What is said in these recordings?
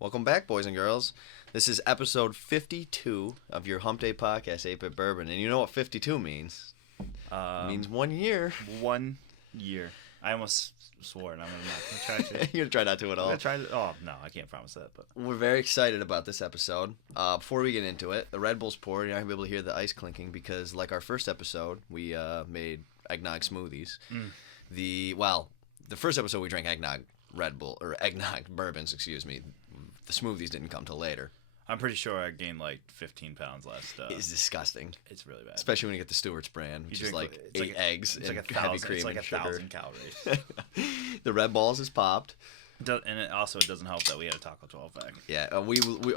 Welcome back, boys and girls. This is episode 52 of your Hump Day podcast, 8bit Bourbon. And you know what 52 means? It means 1 year. 1 year. I almost swore, and I'm not going to try to. You're going to try not to at all? I'm going to try to. Oh, no, I can't promise that. But we're very excited about this episode. Before we get into it, the Red Bull's poured. You're not going to be able to hear the ice clinking because, like our first episode, we made eggnog smoothies. The first episode we drank eggnog bourbons, excuse me. The smoothies didn't come till later. I'm pretty sure I gained like 15 pounds last. It's disgusting. It's really bad. Especially when you get the Stewart's brand, which is like 8 eggs and heavy cream and sugar. 1,000 calories. The Red Balls is popped. And it doesn't help that we had a Taco 12 pack. Yeah,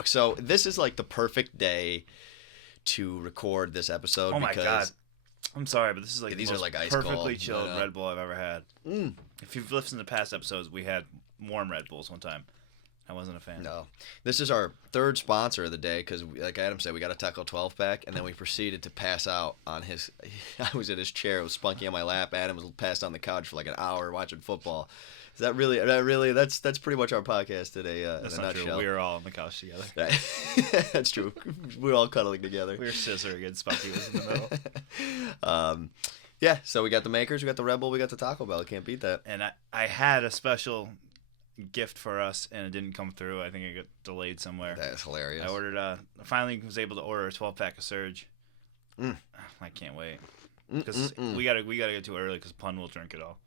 so this is like the perfect day to record this episode. Oh my god. I'm sorry, but this is like these are like ice perfectly cold. chilled Red Bull I've ever had. Mm. If you've listened to past episodes, we had warm Red Bulls one time. I wasn't a fan. No. This is our third sponsor of the day because, like Adam said, we got a Taco 12 pack, and then we proceeded to pass out on his... I was in his chair. It was Spunky on my lap. Adam was passed on the couch for like an hour watching football. Is that really... That's pretty much our podcast today That's in a not nutshell. true. We were all on the couch together. That's true. We were all cuddling together. We were scissoring and Spunky was in the middle. Yeah, so we got the makers, we got the Red Bull, we got the Taco Bell. Can't beat that. And I had a special gift for us, and it didn't come through. I think it got delayed somewhere. That is hilarious. I ordered. Finally was able to order a 12-pack of Surge. I can't wait because we gotta get to it early because Pun will drink it all.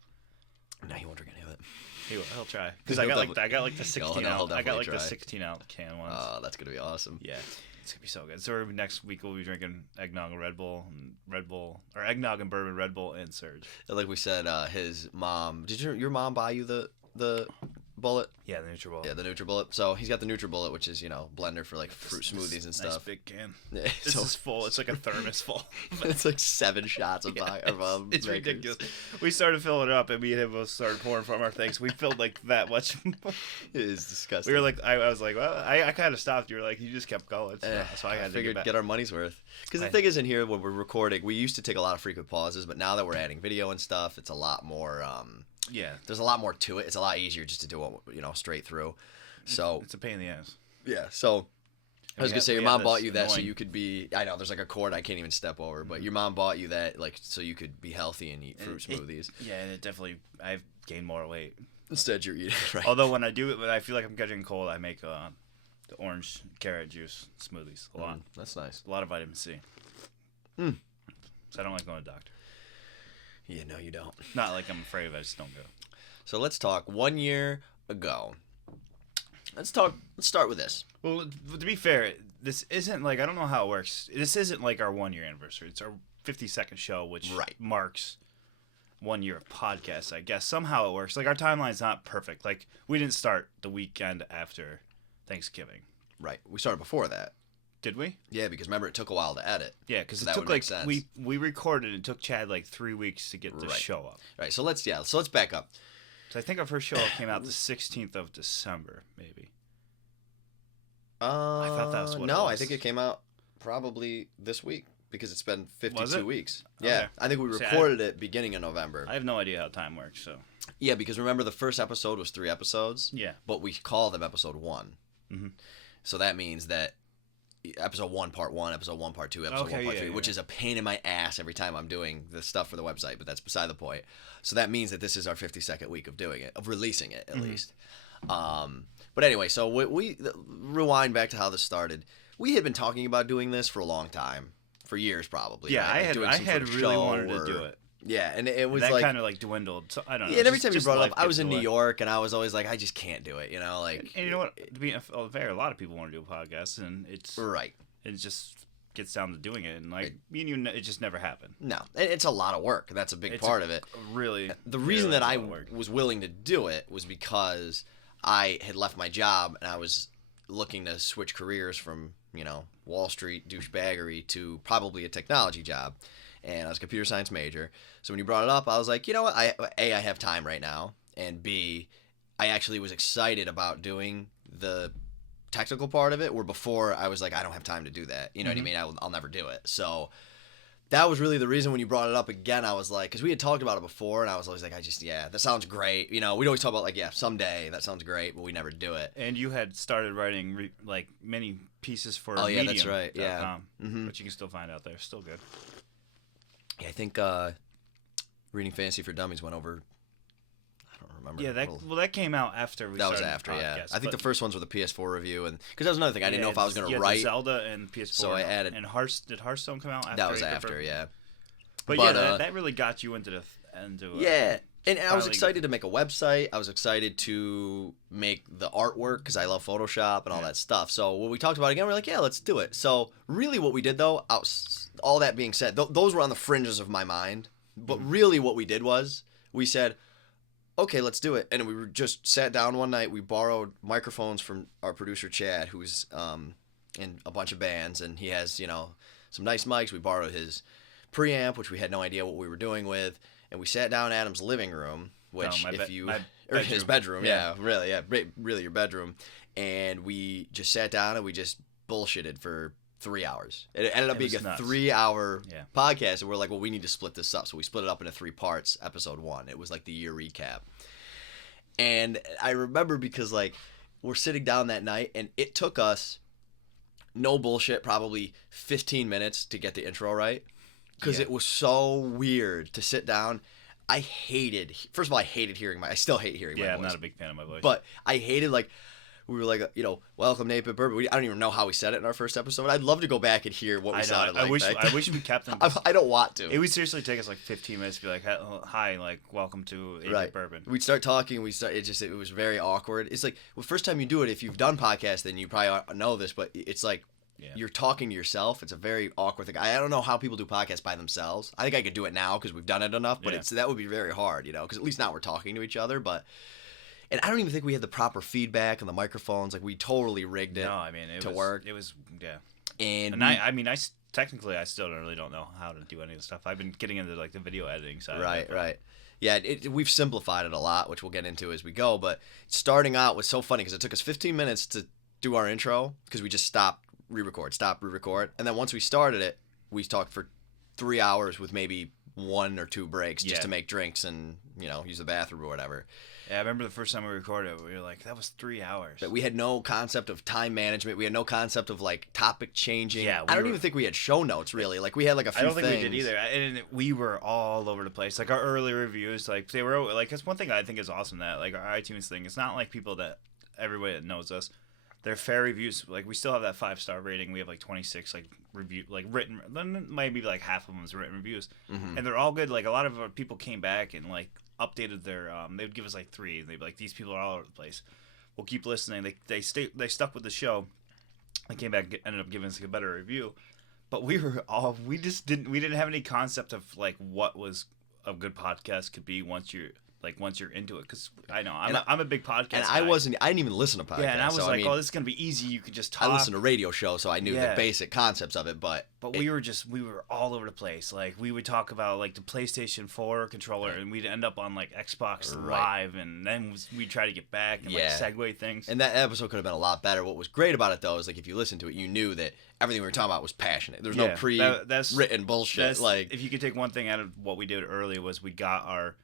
No, he won't drink any of it. He'll try because I got like the 16 ounce. I got like the 16 ounce can once. Oh, that's gonna be awesome. Yeah, it's gonna be so good. So next week we'll be drinking eggnog and Red Bull, or eggnog and bourbon, Red Bull and Surge. Like we said, his mom. Did your mom buy you the bullet? Yeah, the NutriBullet. Yeah, the NutriBullet. So he's got the NutriBullet, which is, blender for like fruit smoothies and stuff. Nice big can. Yeah, this is full. It's like a thermos full. It's like 7 shots of It's ridiculous. We started filling it up, and me and him both started pouring from our things. We filled like that much. It is disgusting. We were like, I was like, well, I kind of stopped. You were like, you just kept going. So I had figured to get our money's worth. Because the thing is, in here when we're recording, we used to take a lot of frequent pauses, but now that we're adding video and stuff, it's a lot more. Yeah, there's a lot more to it. It's a lot easier just to do it, straight through. So it's a pain in the ass. Yeah. So I was gonna say your mom bought you that annoying... so you could be. I know there's like a cord I can't even step over, but your mom bought you that so you could be healthy and eat fruit smoothies. Yeah, and it definitely. I've gained more weight. Instead, you're eating right. Although when I do it, when I feel like I'm catching cold, I make the orange carrot juice smoothies a lot. That's nice. A lot of vitamin C. So I don't like going to the doctor. Yeah, no, you don't. Not like I'm afraid of it, I just don't go. So let's talk 1 year ago. Let's start with this. Well, to be fair, this isn't like, I don't know how it works. This isn't like our 1 year anniversary. It's our 52nd show, which marks 1 year of podcasts, I guess. Somehow it works. Like, our timeline's not perfect. Like, we didn't start the weekend after Thanksgiving. Right. We started before that. Did we? Yeah, because remember, it took a while to edit. Yeah, because it took like we recorded. It took Chad like 3 weeks to get the show up. Right. So let's back up. So I think our first show came out the 16th of December, maybe. I thought that was what. No, I think it came out probably this week because it's been 52 weeks. Yeah, okay. I think we recorded it beginning of November. I have no idea how time works. So. Yeah, because remember the first episode was 3 episodes. Yeah. But we call them episode 1. Mm-hmm. So that means that. Episode 1, part 1, episode 1, part 2, episode 1, part 3, which is a pain in my ass every time I'm doing the stuff for the website, but that's beside the point. So that means that this is our 52nd week of doing it, of releasing it at least. But anyway, so we rewind back to how this started. We had been talking about doing this for a long time, for years probably. Yeah, right? I had really wanted to do it. Yeah, and it was that like... kind of like dwindled. So, I don't know. Yeah, and every time you brought it up, I was in New York, and I was always like, I just can't do it, And you know what? To be fair, a lot of people want to do a podcast, and it's... Right. It's just... gets down to doing it, and like me and you, it just never happened. No, it's a lot of work. That's a big part of it. Really, the reason that I was willing to do it was because I had left my job and I was looking to switch careers from Wall Street douchebaggery to probably a technology job, and I was a computer science major. So when you brought it up, I was like, you know what? I have time right now, and B, I actually was excited about doing the technical part of it, where before I was like, I don't have time to do that. You know what I mean? I'll never do it. So that was really the reason when you brought it up again. I was like, because we had talked about it before, and I was always like, that sounds great. We'd always talk about like, someday that sounds great, but we never do it. And you had started writing like many pieces for Medium. That's right. Yeah. But you can still find out there. Still good. Yeah, I think Reading Fantasy for Dummies went over. Remember. Yeah, that came out after we started. That was after, yeah. I think the first ones were the PS4 review, and because that was another thing, I didn't know if I was going to write Zelda and PS4. So I added. And did Hearthstone come out after? That was after, yeah. But yeah, that really got you into yeah, and I was excited to make a website. I was excited to make the artwork because I love Photoshop and all that stuff. So when we talked about it again, we're like, yeah, let's do it. So really, what we did though, all that being said, those were on the fringes of my mind. But really, what we did was we said, okay, let's do it. And we just sat down one night. We borrowed microphones from our producer, Chad, who's in a bunch of bands. And he has, some nice mics. We borrowed his preamp, which we had no idea what we were doing with. And we sat down in Adam's living room, which his bedroom. Yeah, really. Yeah, really your bedroom. And we just sat down and we just bullshitted for 3 hours. It ended up being a 3-hour podcast, and we're like, well, we need to split this up. So we split it up into 3 parts. Episode 1, it was like the year recap. And I remember because like we're sitting down that night, and it took us, no bullshit, probably 15 minutes to get the intro right, because it was so weird to sit down. I still hate hearing my voice. Yeah, I'm not a big fan of my voice. But I hated like, we were like, welcome to 8bit Bourbon. I don't even know how we said it in our first episode. I'd love to go back and hear what we sounded like. I wish we kept them. I don't want to. It would seriously take us like 15 minutes to be like, hi, like, welcome to 8bit Bourbon. We'd start talking, and it was very awkward. It's like, well, first time you do it, if you've done podcasts, then you probably know this, but it's like, you're talking to yourself. It's a very awkward thing. I don't know how people do podcasts by themselves. I think I could do it now because we've done it enough, but that would be very hard, because at least now we're talking to each other, but... And I don't even think we had the proper feedback on the microphones. Like, we totally rigged it to work. It was, yeah. And I technically, I still really don't know how to do any of the stuff. I've been getting into, like, the video editing side. Right. Yeah, we've simplified it a lot, which we'll get into as we go. But starting out was so funny because it took us 15 minutes to do our intro because we just stopped, re-record. And then once we started it, we talked for 3 hours with maybe 1 or 2 breaks just to make drinks and, use the bathroom or whatever. Yeah, I remember the first time we recorded it, we were like, that was 3 hours. But we had no concept of time management. We had no concept of, like, topic changing. Yeah, I don't even think we had show notes, really. Like, we had, like, a few things. I don't think we did either. And we were all over the place. Like, our early reviews, like, they were, like, that's one thing I think is awesome that, like, our iTunes thing, it's not like people that, everybody that knows us, they're fair reviews. Like, we still have that 5-star rating. We have, like, 26, like, written, maybe, like, half of them is written reviews. Mm-hmm. And they're all good. Like, a lot of our people came back and, like, updated their they would give us like 3 and they'd be like, these people are all over the place, we'll keep listening. They stuck with the show. They came back, ended up giving us a better review, but we didn't have any concept of like what was a good podcast could be once you're into it, because I know I'm a big podcast and guy. I didn't even listen to podcasts. Yeah, and I was oh, this is gonna be easy. You could just talk. I listened to radio shows, so I knew the basic concepts of it. But we were all over the place. Like, we would talk about like the PlayStation 4 controller, and we'd end up on like Xbox Live, and then we'd try to get back and like segue things. And that episode could have been a lot better. What was great about it though is like if you listened to it, you knew that everything we were talking about was passionate. There's no written bullshit. Like, if you could take one thing out of what we did earlier, was we got our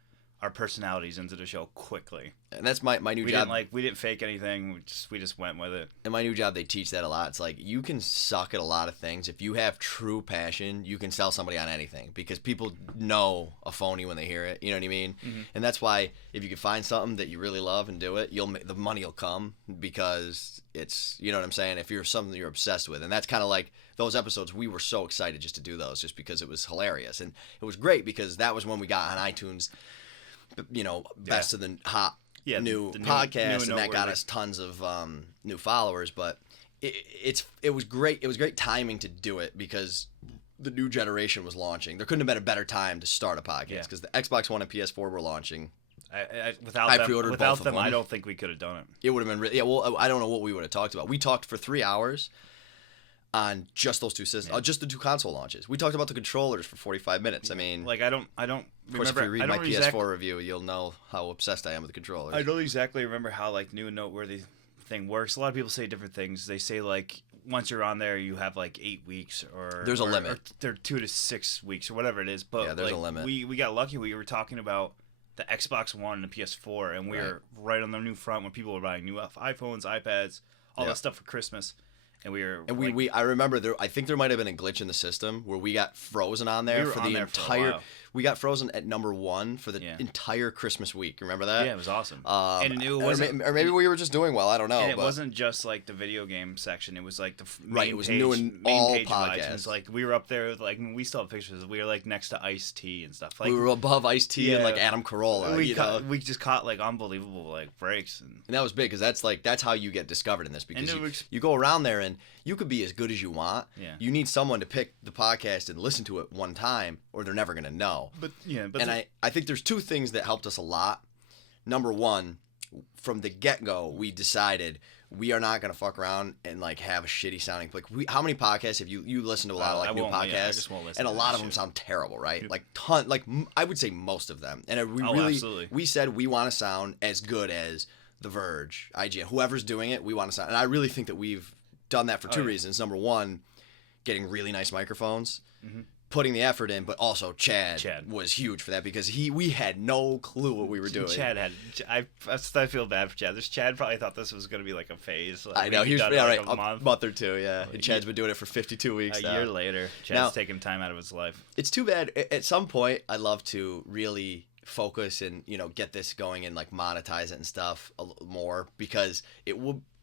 personalities into the show quickly, and that's my new job. We didn't fake anything. We just went with it. In my new job, they teach that a lot. It's like, you can suck at a lot of things. If you have true passion, you can sell somebody on anything, because people know a phony when they hear it. You know what I mean? Mm-hmm. And that's why if you can find something that you really love and do it, the money will come, because it's, you know what I'm saying? If you're something that you're obsessed with, and that's kind of like those episodes. We were so excited just to do those, just because it was hilarious, and it was great because that was when we got on iTunes. Best of the hot new podcasts, and that got us tons of new followers. But it was great. It was great timing to do it because the new generation was launching. There couldn't have been a better time to start a podcast because the Xbox One and PS4 were launching. I pre-ordered both of them. I don't think we could have done it. It would have been really, well, I don't know what we would have talked about. We talked for 3 hours on just those two systems, just the two console launches. We talked about the controllers for 45 minutes. I mean, like I don't of course, remember. If you read my PS4 review, you'll know how obsessed I am with the controllers. I don't exactly remember how like new and noteworthy thing works. A lot of people say different things. They say like once you're on there, you have like 8 weeks, or there's a limit. Or they're 2 to 6 weeks, or whatever it is. But yeah, there's a limit. We got lucky. We were talking about the Xbox One and the PS4, and we were right on the new front when people were buying new iPhones, iPads, all that stuff for Christmas. And we I remember I think there might have been a glitch in the system where we got frozen on there for the entire. We got frozen at number 1 for the entire Christmas week. Remember that? Yeah, it was awesome. And it wasn't, or maybe we were just doing well. I don't know. And it wasn't just like the video game section. It was like the it was new in all podcasts. It's like we were up there with like we still have pictures. We were like next to Ice-T and stuff. Like we were above Ice-T and like Adam Carolla. We just caught like unbelievable like breaks. And that was big because that's how you get discovered in this because you go around there and you could be as good as you want. Yeah. You need someone to pick the podcast and listen to it one time, or they're never gonna know. I think there's 2 things that helped us a lot. Number 1, from the get-go, we decided we are not gonna fuck around and like have a shitty sounding. Like how many podcasts have you listen to a lot of like new podcasts? Yeah, I just won't listen and a lot of them sound terrible, right? Like I would say most of them. And we said we want to sound as good as The Verge, IGN, whoever's doing it. We want to sound, and I really think that we've done that for 2 reasons. Number 1, getting really nice microphones. Mm-hmm. Putting the effort in, but also Chad was huge for that because we had no clue what we were doing. I feel bad for Chad. Chad probably thought this was going to be like a phase. Like, I know he was like a month or 2, and Chad's been doing it for 52 weeks. A year later, Chad's taking time out of his life. It's too bad. At some point, I'd love to really focus and get this going and like monetize it and stuff a little more because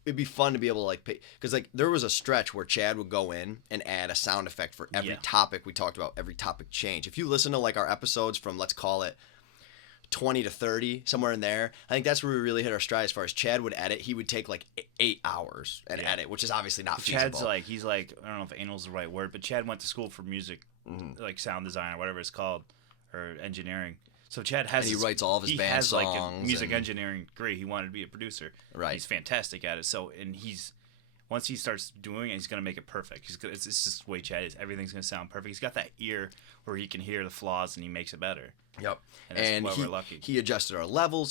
it'd be fun to be able to like pay, because like there was a stretch where Chad would go in and add a sound effect for every topic we talked about, every topic change. If you listen to like our episodes from, let's call it 20 to 30, somewhere in there, I think that's where we really hit our stride as far as Chad would edit. He would take like 8 hours and edit, which is obviously not feasible. Chad's like, he's like, I don't know if anal's the right word, but Chad went to school for music, like sound design or whatever it's called, or engineering. So Chad has. And he writes all of his band songs. He has like a music engineering degree. He wanted to be a producer. Right. He's fantastic at it. So once he starts doing it, he's gonna make it perfect. It's just the way Chad is. Everything's gonna sound perfect. He's got that ear where he can hear the flaws and he makes it better. Yep. And that's why we're lucky. He adjusted our levels.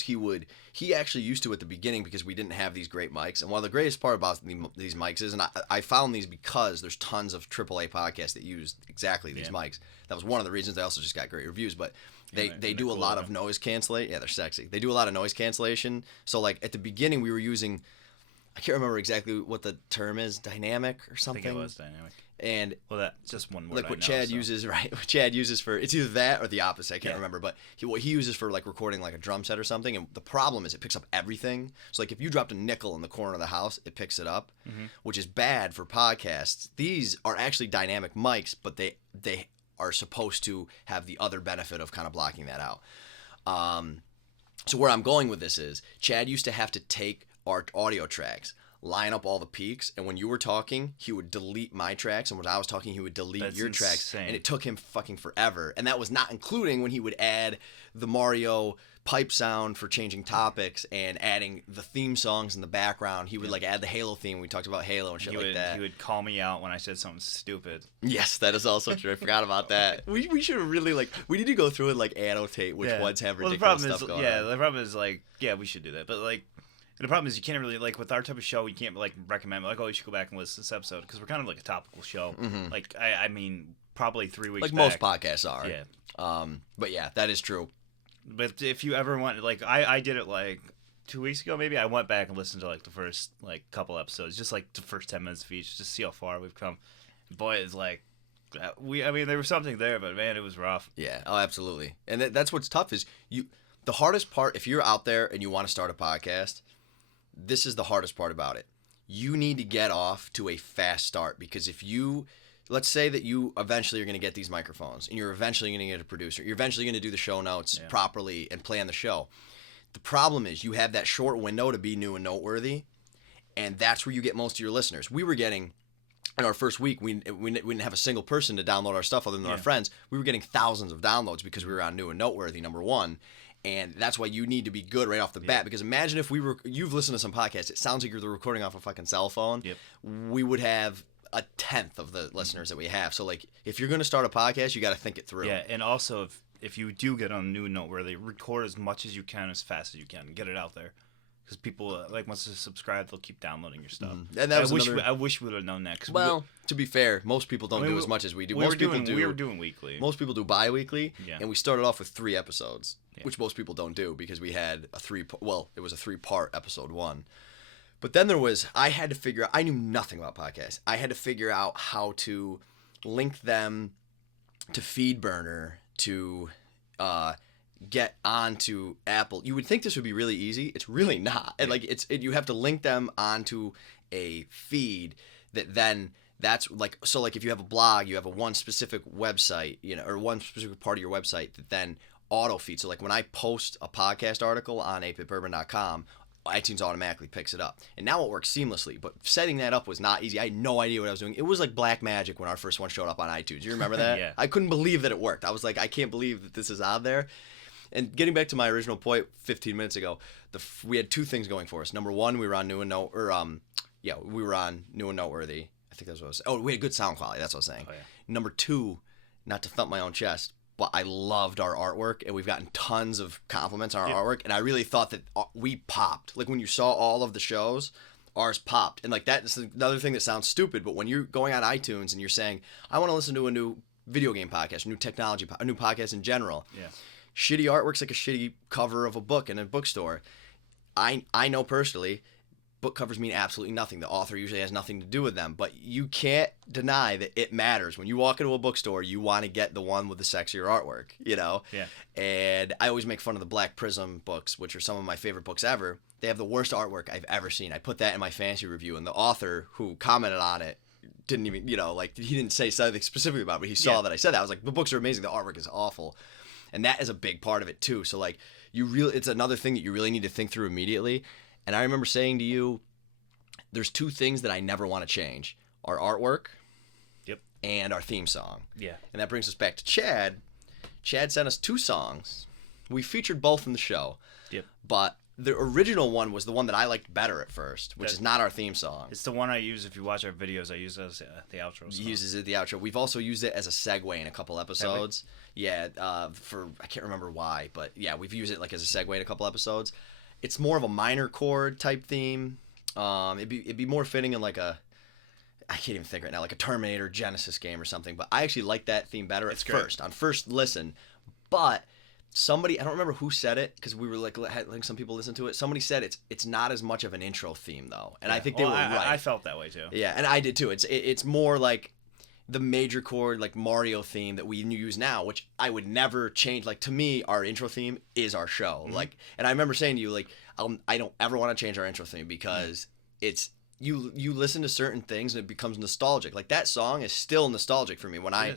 He actually used to at the beginning because we didn't have these great mics. And one of the greatest part about these mics is, and I found these because there's tons of AAA podcasts that use exactly these mics. That was one of the reasons. They also just got great reviews, but. They do a lot of noise cancellation. Yeah, they're sexy. They do a lot of noise cancellation. So, like, at the beginning, we were using... I can't remember exactly what the term is. Dynamic or something? I think it was dynamic. And... Well, that's just one word. Like what Chad uses, right? What Chad uses for... It's either that or the opposite. I can't remember. But what he uses for, like, recording, like, a drum set or something. And the problem is it picks up everything. So, like, if you dropped a nickel in the corner of the house, it picks it up, which is bad for podcasts. These are actually dynamic mics, but they are supposed to have the other benefit of kind of blocking that out. So where I'm going with this is Chad used to have to take our audio tracks, line up all the peaks, and when you were talking, he would delete my tracks, and when I was talking, he would delete your tracks, and it took him fucking forever. And that was not including when he would add the Mario pipe sound for changing topics and adding the theme songs in the background. He would like add the Halo theme. We talked about Halo and shit like that. He would call me out when I said something stupid. Yes, that is also true. I forgot about that. We should have really we need to go through and like annotate which ones have ridiculous stuff going on. Yeah, the problem is like, we should do that. But like, the problem is you can't really, like, with our type of show, we can't like recommend like, oh, you should go back and listen to this episode because we're kind of like a topical show. Like, I mean, probably 3 weeks like back. most podcasts are. Yeah. But yeah, that is true. But if you ever want, like, I did it like 2 weeks ago, maybe. I went back and listened to like the first like couple episodes, just like the first 10 minutes of each, just to see how far we've come. Boy, it's like I mean, there was something there, but man, it was rough. Yeah, oh, absolutely. And that's what's tough is the hardest part. If you're out there and you want to start a podcast, this is the hardest part about it. You need to get off to a fast start because if you let's say that you eventually are going to get these microphones and you're eventually going to get a producer. You're eventually going to do the show notes properly and plan the show. The problem is you have that short window to be new and noteworthy, and that's where you get most of your listeners. We were getting, in our first week, we didn't have a single person to download our stuff other than our friends. We were getting thousands of downloads because we were on New and Noteworthy, #1. And that's why you need to be good right off the bat. Because imagine if you've listened to some podcasts, it sounds like you're recording off a fucking cell phone. Yep. We would have a tenth of the listeners that we have. So, like, if you're going to start a podcast, you got to think it through. Yeah, and also, if you do get on New and Noteworthy, record as much as you can, as fast as you can. Get it out there. Because people, once they subscribe, they'll keep downloading your stuff. Mm-hmm. And I wish we would have known that. To be fair, most people don't do as much as we do. We were doing weekly. Most people do bi-weekly, and we started off with 3 episodes, which most people don't do because we had it was a 3-part episode 1. But then I had to figure out, I knew nothing about podcasts. I had to figure out how to link them to FeedBurner to get onto Apple. You would think this would be really easy. It's really not. And you have to link them onto a feed that then that's like, so like if you have a blog, you have one specific website, or one specific part of your website that then auto feeds. So like when I post a podcast article on 8bitbourbon.com, iTunes automatically picks it up. And now it works seamlessly, but setting that up was not easy. I had no idea what I was doing. It was like black magic when our first one showed up on iTunes. You remember that? Yeah. I couldn't believe that it worked. I was like, I can't believe that this is on there. And getting back to my original point 15 minutes ago, we had 2 things going for us. Number 1, we were on New and Noteworthy. I think that's what I was saying. Oh, we had good sound quality. That's what I was saying. Oh, yeah. Number 2, not to thump my own chest, but I loved our artwork, and we've gotten tons of compliments on our artwork, and I really thought that we popped. Like when you saw all of the shows, ours popped. And like that's another thing that sounds stupid, but when you're going on iTunes and you're saying, I want to listen to a new video game podcast, a new technology, a new podcast in general. Yeah. Shitty artwork's like a shitty cover of a book in a bookstore. I know personally, book covers mean absolutely nothing. The author usually has nothing to do with them, but you can't deny that it matters. When you walk into a bookstore, you want to get the one with the sexier artwork, Yeah. And I always make fun of the Black Prism books, which are some of my favorite books ever. They have the worst artwork I've ever seen. I put that in my fantasy review, and the author who commented on it didn't even, he didn't say something specifically about it, but he saw that I said that. I was like, the books are amazing. The artwork is awful. And that is a big part of it too. So like it's another thing that you really need to think through immediately. And I remember saying to you, there's 2 things that I never want to change: our artwork, and our theme song. Yeah. And that brings us back to Chad. Chad sent us 2 songs. We featured both in the show. Yep. But the original one was the one that I liked better at first, which is not our theme song. It's the one I use if you watch our videos. I use it as the outro song. He uses it as the outro. We've also used it as a segue in a couple episodes. Yeah, I can't remember why, but yeah, we've used it like as a segue in a couple episodes. It's more of a minor chord type theme. It'd be more fitting in like I can't even think right now, like a Terminator Genesis game or something. But I actually like that theme better on first listen. But somebody, I don't remember who said it, because we were like some people listen to it. Somebody said it's not as much of an intro theme though, and I think they were right. I felt that way too. Yeah, and I did too. It's more like the major chord, like Mario theme that we use now, which I would never change. Like to me, our intro theme is our show. Mm-hmm. Like, and I remember saying to you, like, I don't ever want to change our intro theme because it's you listen to certain things and it becomes nostalgic. Like that song is still nostalgic for me when I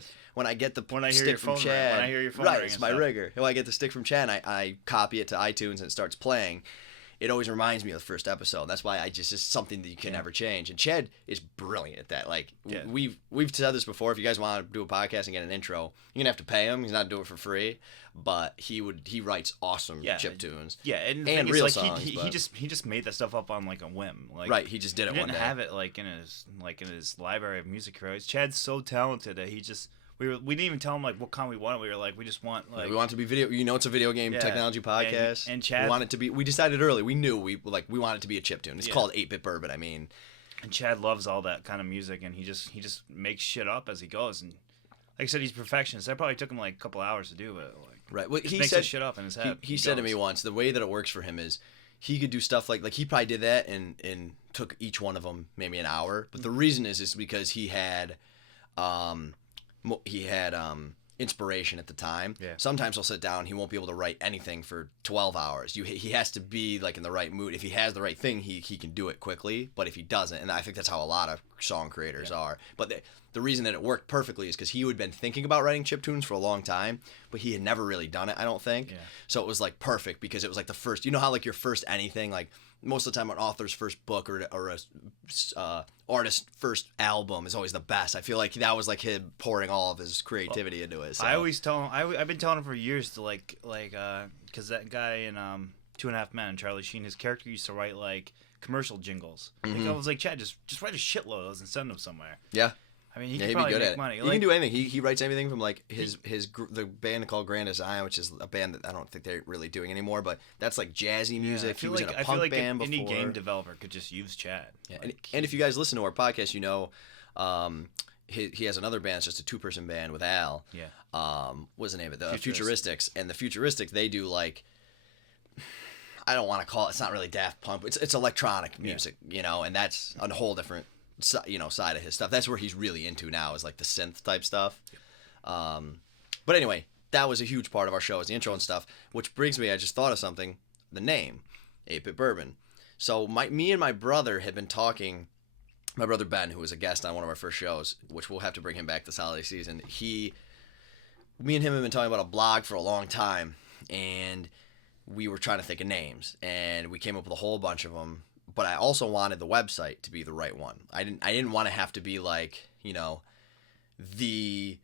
get the stick from Chad. When I hear your phone right, it's my rigger. When I get the stick from Chad, I copy it to iTunes and it starts playing. It always reminds me of the first episode. That's why it's something that you can never change. And Chad is brilliant at that. Like we've said this before. If you guys want to do a podcast and get an intro, you're gonna have to pay him. He's not doing it for free, but he wich awesome chip tunes. Yeah, and real like songs. He just made that stuff up on like a whim. Like right, he just did it one day. He didn't have it like in his library of music credits. Chad's so talented that he just. We didn't even tell him like what kind we wanted. We were like, we just want like we want it to be video. It's a video game technology podcast. And Chad, we want it to be. We decided early. We knew we want it to be a chip tune. It's called 8-bit Bourbon. I mean, and Chad loves all that kind of music, and he just makes shit up as he goes. And like I said, he's perfectionist. That probably took him like a couple hours to do, but like right. Well, he makes said his shit up in his head. He said to me once, the way that it works for him is he could do stuff like he probably did that and took each one of them maybe an hour. But the reason is because he had inspiration at the time. Yeah. Sometimes he'll sit down, he won't be able to write anything for 12 hours. He has to be like in the right mood. If he has the right thing, he can do it quickly. But if he doesn't, and I think that's how a lot of song creators are. But the reason that it worked perfectly is because he had been thinking about writing chiptunes for a long time, but he had never really done it, I don't think. Yeah. So it was like perfect because it was like the first, you know how like your first anything, like most of the time an author's first book or a artist's first album is always the best. I feel like that was like him pouring all of his creativity into it. So. I always tell him, I've been telling him for years to because that guy in 2.5 Men, Charlie Sheen, his character used to write like commercial jingles. Like, I was like, Chad, just write a shitload of those and send them somewhere. Yeah. I mean, he could probably make money. He can do anything. He writes anything from like the band called Grand Design, which is a band that I don't think they're really doing anymore, but that's like jazzy music. He was in a punk band before. Any game developer could just use Chad. Yeah. And if you guys listen to our podcast, you know, he has another band. It's just a 2-person band with Al. Yeah. What's the name of it? The Futuristics. And the Futuristics, they do like, I don't want to call it. It's not really Daft Punk. It's electronic music, you know, and that's a whole different, you know, side of his stuff. That's where he's really into now, is like the synth type stuff. But anyway, that was a huge part of our show, is the intro and stuff. Which brings me, I just thought of something. The name, 8-bit Bourbon. So me and my brother had been talking. My brother Ben, who was a guest on one of our first shows, which we'll have to bring him back this holiday season. Me and him have been talking about a blog for a long time, and we were trying to think of names, and we came up with a whole bunch of them. But I also wanted the website to be the right one. I didn't want to have to be like, you know, the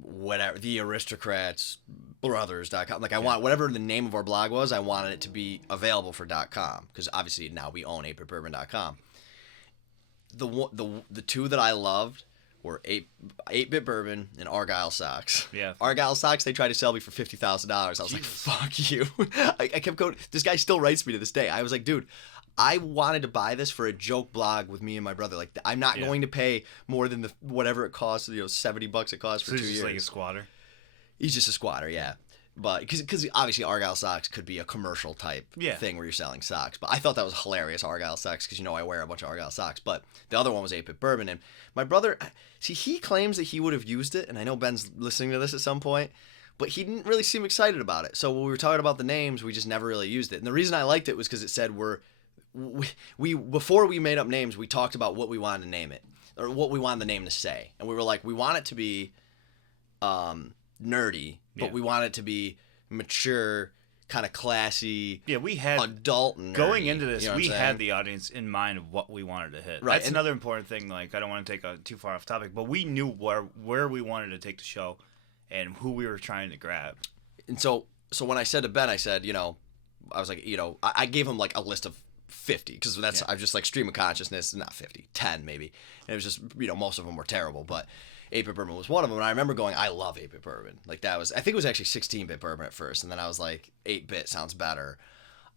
whatever, the Aristocrats Brothers.com. Like I want whatever the name of our blog was, I wanted it to be available for .com, because obviously now we own 8bitbourbon.com. The two that I loved were 8-bit Bourbon and Argyle Socks. Yeah. Argyle Socks, they tried to sell me for $50,000. I was like, fuck you. I kept going. This guy still writes me to this day. I was like, dude, I wanted to buy this for a joke blog with me and my brother. Like, I'm not going to pay more than whatever it costs, you know, $70 it costs for 2 years. He's like a squatter? He's just a squatter, yeah. But because obviously Argyle Socks could be a commercial type thing where you're selling socks. But I thought that was hilarious, Argyle Socks, because, you know, I wear a bunch of Argyle socks. But the other one was 8-bit Bourbon. And my brother, see, he claims that he would have used it. And I know Ben's listening to this at some point. But he didn't really seem excited about it. So when we were talking about the names, we just never really used it. And the reason I liked it was because it said we before we made up names, we talked about what we wanted to name it. Or what we wanted the name to say. And we were like, we want it to be nerdy. But we want it to be mature, kind of classy. Yeah, we had adult nerdy, going into this. You know we had the audience in mind of what we wanted to hit. Right, that's another important thing. Like, I don't want to take too far off topic, but we knew where we wanted to take the show, and who we were trying to grab. And so when I said to Ben, I said, you know, I was like, you know, I gave him like a list of 50, because that's I was just like stream of consciousness, not 50, 10 maybe, and it was just, you know, most of them were terrible, but 8-bit Bourbon was one of them, and I remember going, I love 8-bit Bourbon. Like, that was, I think it was actually 16-bit Bourbon at first, and then I was like, 8-bit sounds better.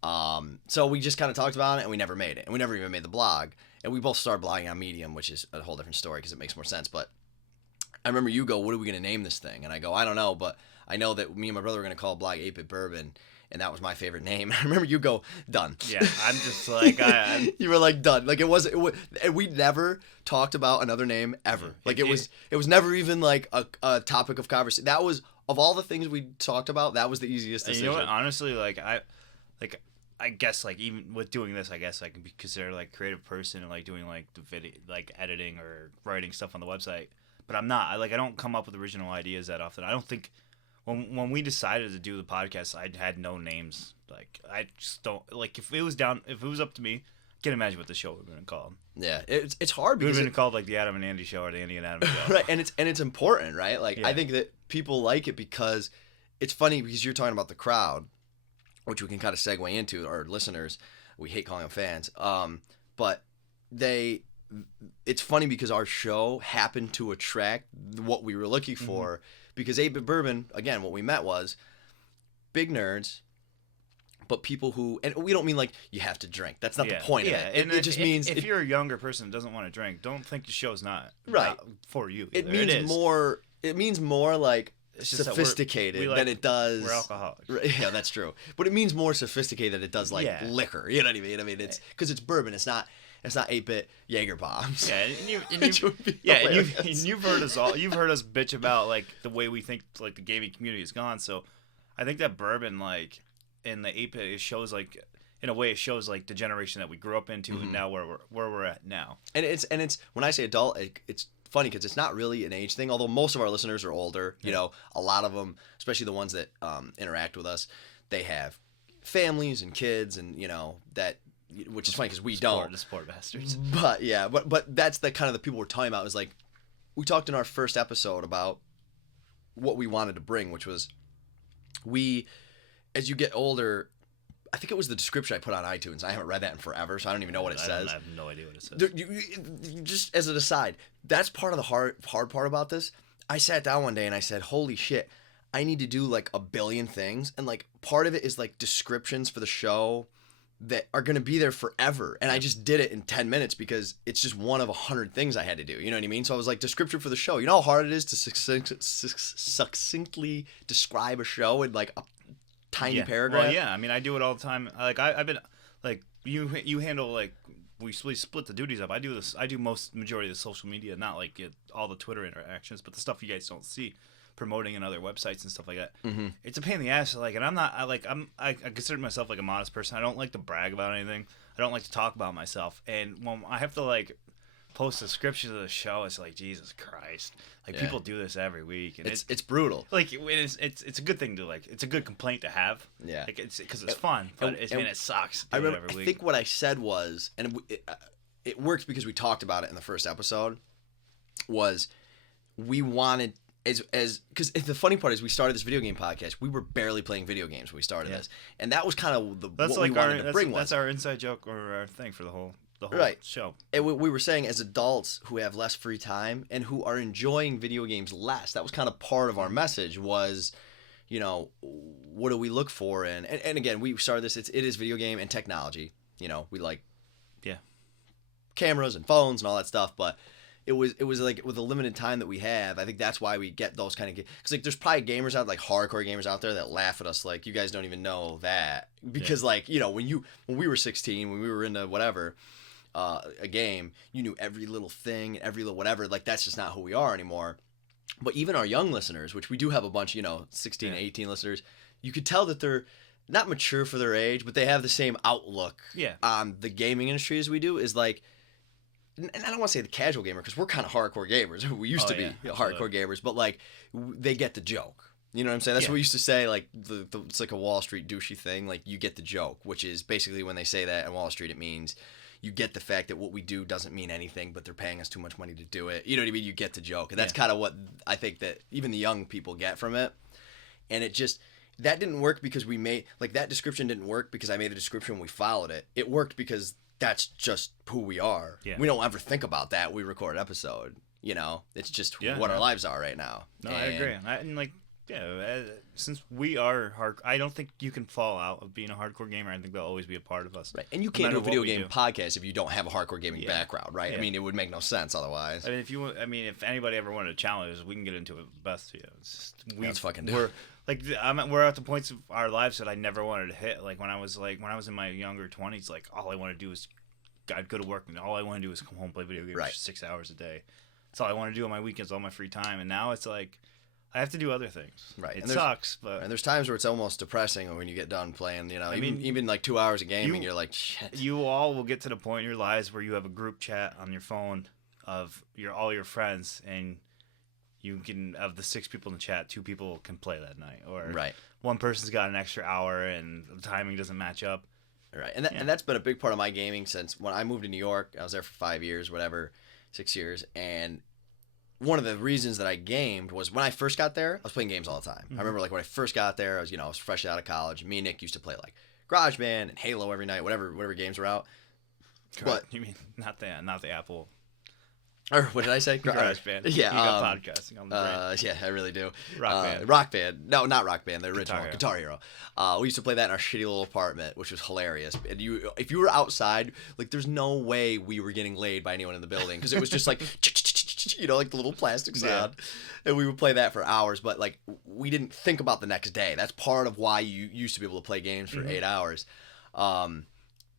So we just kind of talked about it, and we never made it, and we never even made the blog, and we both started blogging on Medium, which is a whole different story because it makes more sense. But I remember you go, what are we going to name this thing? And I go, I don't know, but I know that me and my brother were going to call a blog 8-bit Bourbon, and that was my favorite name. I remember you go, done. Yeah, I'm just like, you were like, done. Like, it was, and we never talked about another name ever. Like, it was never even like a topic of conversation. That was, of all the things we talked about, that was the easiest decision. You know what? Honestly, I guess, like, even with doing this, I guess I can be considered like a creative person and like doing like the video, like editing or writing stuff on the website. But I'm not. I don't come up with original ideas that often. I don't think. When we decided to do the podcast, I had no names. Like, I just don't, like, if it was up to me, I can't imagine what the show would have been called. Yeah, it's hard because it would have been called like the Adam and Andy Show or the Andy and Adam Show. Right, and it's important, right? Like, I think that people like it because it's funny, because you're talking about the crowd, which we can kind of segue into. Our listeners, we hate calling them fans, but it's funny because our show happened to attract what we were looking for. Mm-hmm. Because 8-bit Bourbon, again, what we meant was big nerds, but people who, and we don't mean like you have to drink. That's not the point of it. It just means if you're a younger person that doesn't want to drink, don't think the show's not for you. It means more. It means more like sophisticated than it does. We're alcoholics. Yeah, that's true. But it means more sophisticated than it does like liquor. You know what I mean? I mean, it's because it's bourbon. It's not 8-bit Jaeger bombs. Yeah, and you've heard us all. You've heard us bitch about like the way we think like the gaming community has gone. So I think that bourbon, like in the 8-bit, it shows like, in a way, it shows like the generation that we grew up into, and now where we're at now. And it's when I say adult, it's funny because it's not really an age thing, although most of our listeners are older. You know, a lot of them, especially the ones that interact with us, they have families and kids, and you know that, which is funny because we don't. The sport bastards. But yeah, but that's the kind of the people we're talking about. Is like we talked in our first episode about what we wanted to bring, which was as you get older. I think it was the description I put on iTunes. I haven't read that in forever, so I don't even know what it says. I have no idea what it says. Just as an aside, that's part of the hard part about this. I sat down one day and I said, holy shit, I need to do like a billion things. And like part of it is like descriptions for the show that are going to be there forever. And I just did it in 10 minutes because it's just one of 100 things I had to do. You know what I mean? So I was like, description for the show. You know how hard it is to succinctly describe a show in like a tiny paragraph? Well, yeah. I mean, I do it all the time. Like I've been like you handle like we split the duties up. I do majority of the social media, not like all the Twitter interactions, but the stuff you guys don't see, promoting in other websites and stuff like that. Mm-hmm. It's a pain in the ass. Like, and I consider myself like a modest person. I don't like to brag about anything. I don't like to talk about myself. And when I have to like post descriptions of the show, it's like, Jesus Christ. Like people do this every week, and it's brutal. Like it's a good thing to like. It's a good complaint to have. Yeah. Like it's because it's fun, but it sucks. I think what I said was, and it worked because we talked about it in the first episode. Was we wanted as because the funny part is we started this video game podcast. We were barely playing video games when we started this, and that was kind of what we wanted to bring. That's our inside joke or our thing for the whole show. And we were saying as adults who have less free time and who are enjoying video games less, that was kind of part of our message was, you know, what do we look for in? And again, we started this, it is video game and technology. You know, we like cameras and phones and all that stuff, but it was like with the limited time that we have, I think that's why we get those kind of games. Because like there's probably gamers out, like hardcore gamers out there that laugh at us like, you guys don't even know that. Because like, you know, when we were 16, when we were into whatever, a game, you knew every little thing, every little whatever. Like that's just not who we are anymore. But even our young listeners, which we do have a bunch, you know, 16, 18 listeners, you could tell that they're not mature for their age, but they have the same outlook on the gaming industry as we do. Is like, and I don't want to say the casual gamer because we're kind of hardcore gamers. We used to be hardcore gamers, but like they get the joke. You know what I'm saying? That's what we used to say. Like it's like a Wall Street douchey thing. Like you get the joke, which is basically when they say that on Wall Street, it means you get the fact that what we do doesn't mean anything, but they're paying us too much money to do it. You know what I mean? You get the joke. And that's kind of what I think that even the young people get from it. And it just, that didn't work because we made, like that description didn't work because I made a description when we followed it. It worked because that's just who we are. Yeah. We don't ever think about that. We record an episode, you know? It's just what our lives are right now. No, I agree. And like, since we are I don't think you can fall out of being a hardcore gamer. I think they'll always be a part of us. Right. And you can't do a video game podcast if you don't have a hardcore gaming background, right? Yeah. I mean, it would make no sense otherwise. I mean, if anybody ever wanted to challenge us, we can get into it best. Let's fucking do it. Like we're at the points of our lives that I never wanted to hit. Like when I was in my younger 20s, like all I wanted to do was I'd go to work and all I want to do was come home and play video games for 6 hours a day. That's all I want to do on my weekends, all my free time. And now it's like I have to do other things. Right. It sucks, but... And there's times where it's almost depressing when you get done playing, you know, even like 2 hours of gaming, you're like, shit. You all will get to the point in your lives where you have a group chat on your phone of all your friends, and you can, of the 6 people in the chat, 2 people can play that night. Or one person's got an extra hour and the timing doesn't match up. Right. And that's been a big part of my gaming since when I moved to New York. I was there for 5 years, whatever, 6 years, and one of the reasons that I gamed was when I first got there, I was playing games all the time. Mm-hmm. I remember like when I first got there, I was fresh out of college. Me and Nick used to play like GarageBand and Halo every night, whatever games were out. But you mean not the Apple? Or what did I say? GarageBand. Yeah, you got podcasting on the brain. Yeah, I really do. Rock Band. No, not Rock Band. The original Guitar Hero. We used to play that in our shitty little apartment, which was hilarious. And if you were outside, like there's no way we were getting laid by anyone in the building because it was just like, you know, like the little plastic sound, and we would play that for hours. But like we didn't think about the next day. That's part of why you used to be able to play games for 8 hours.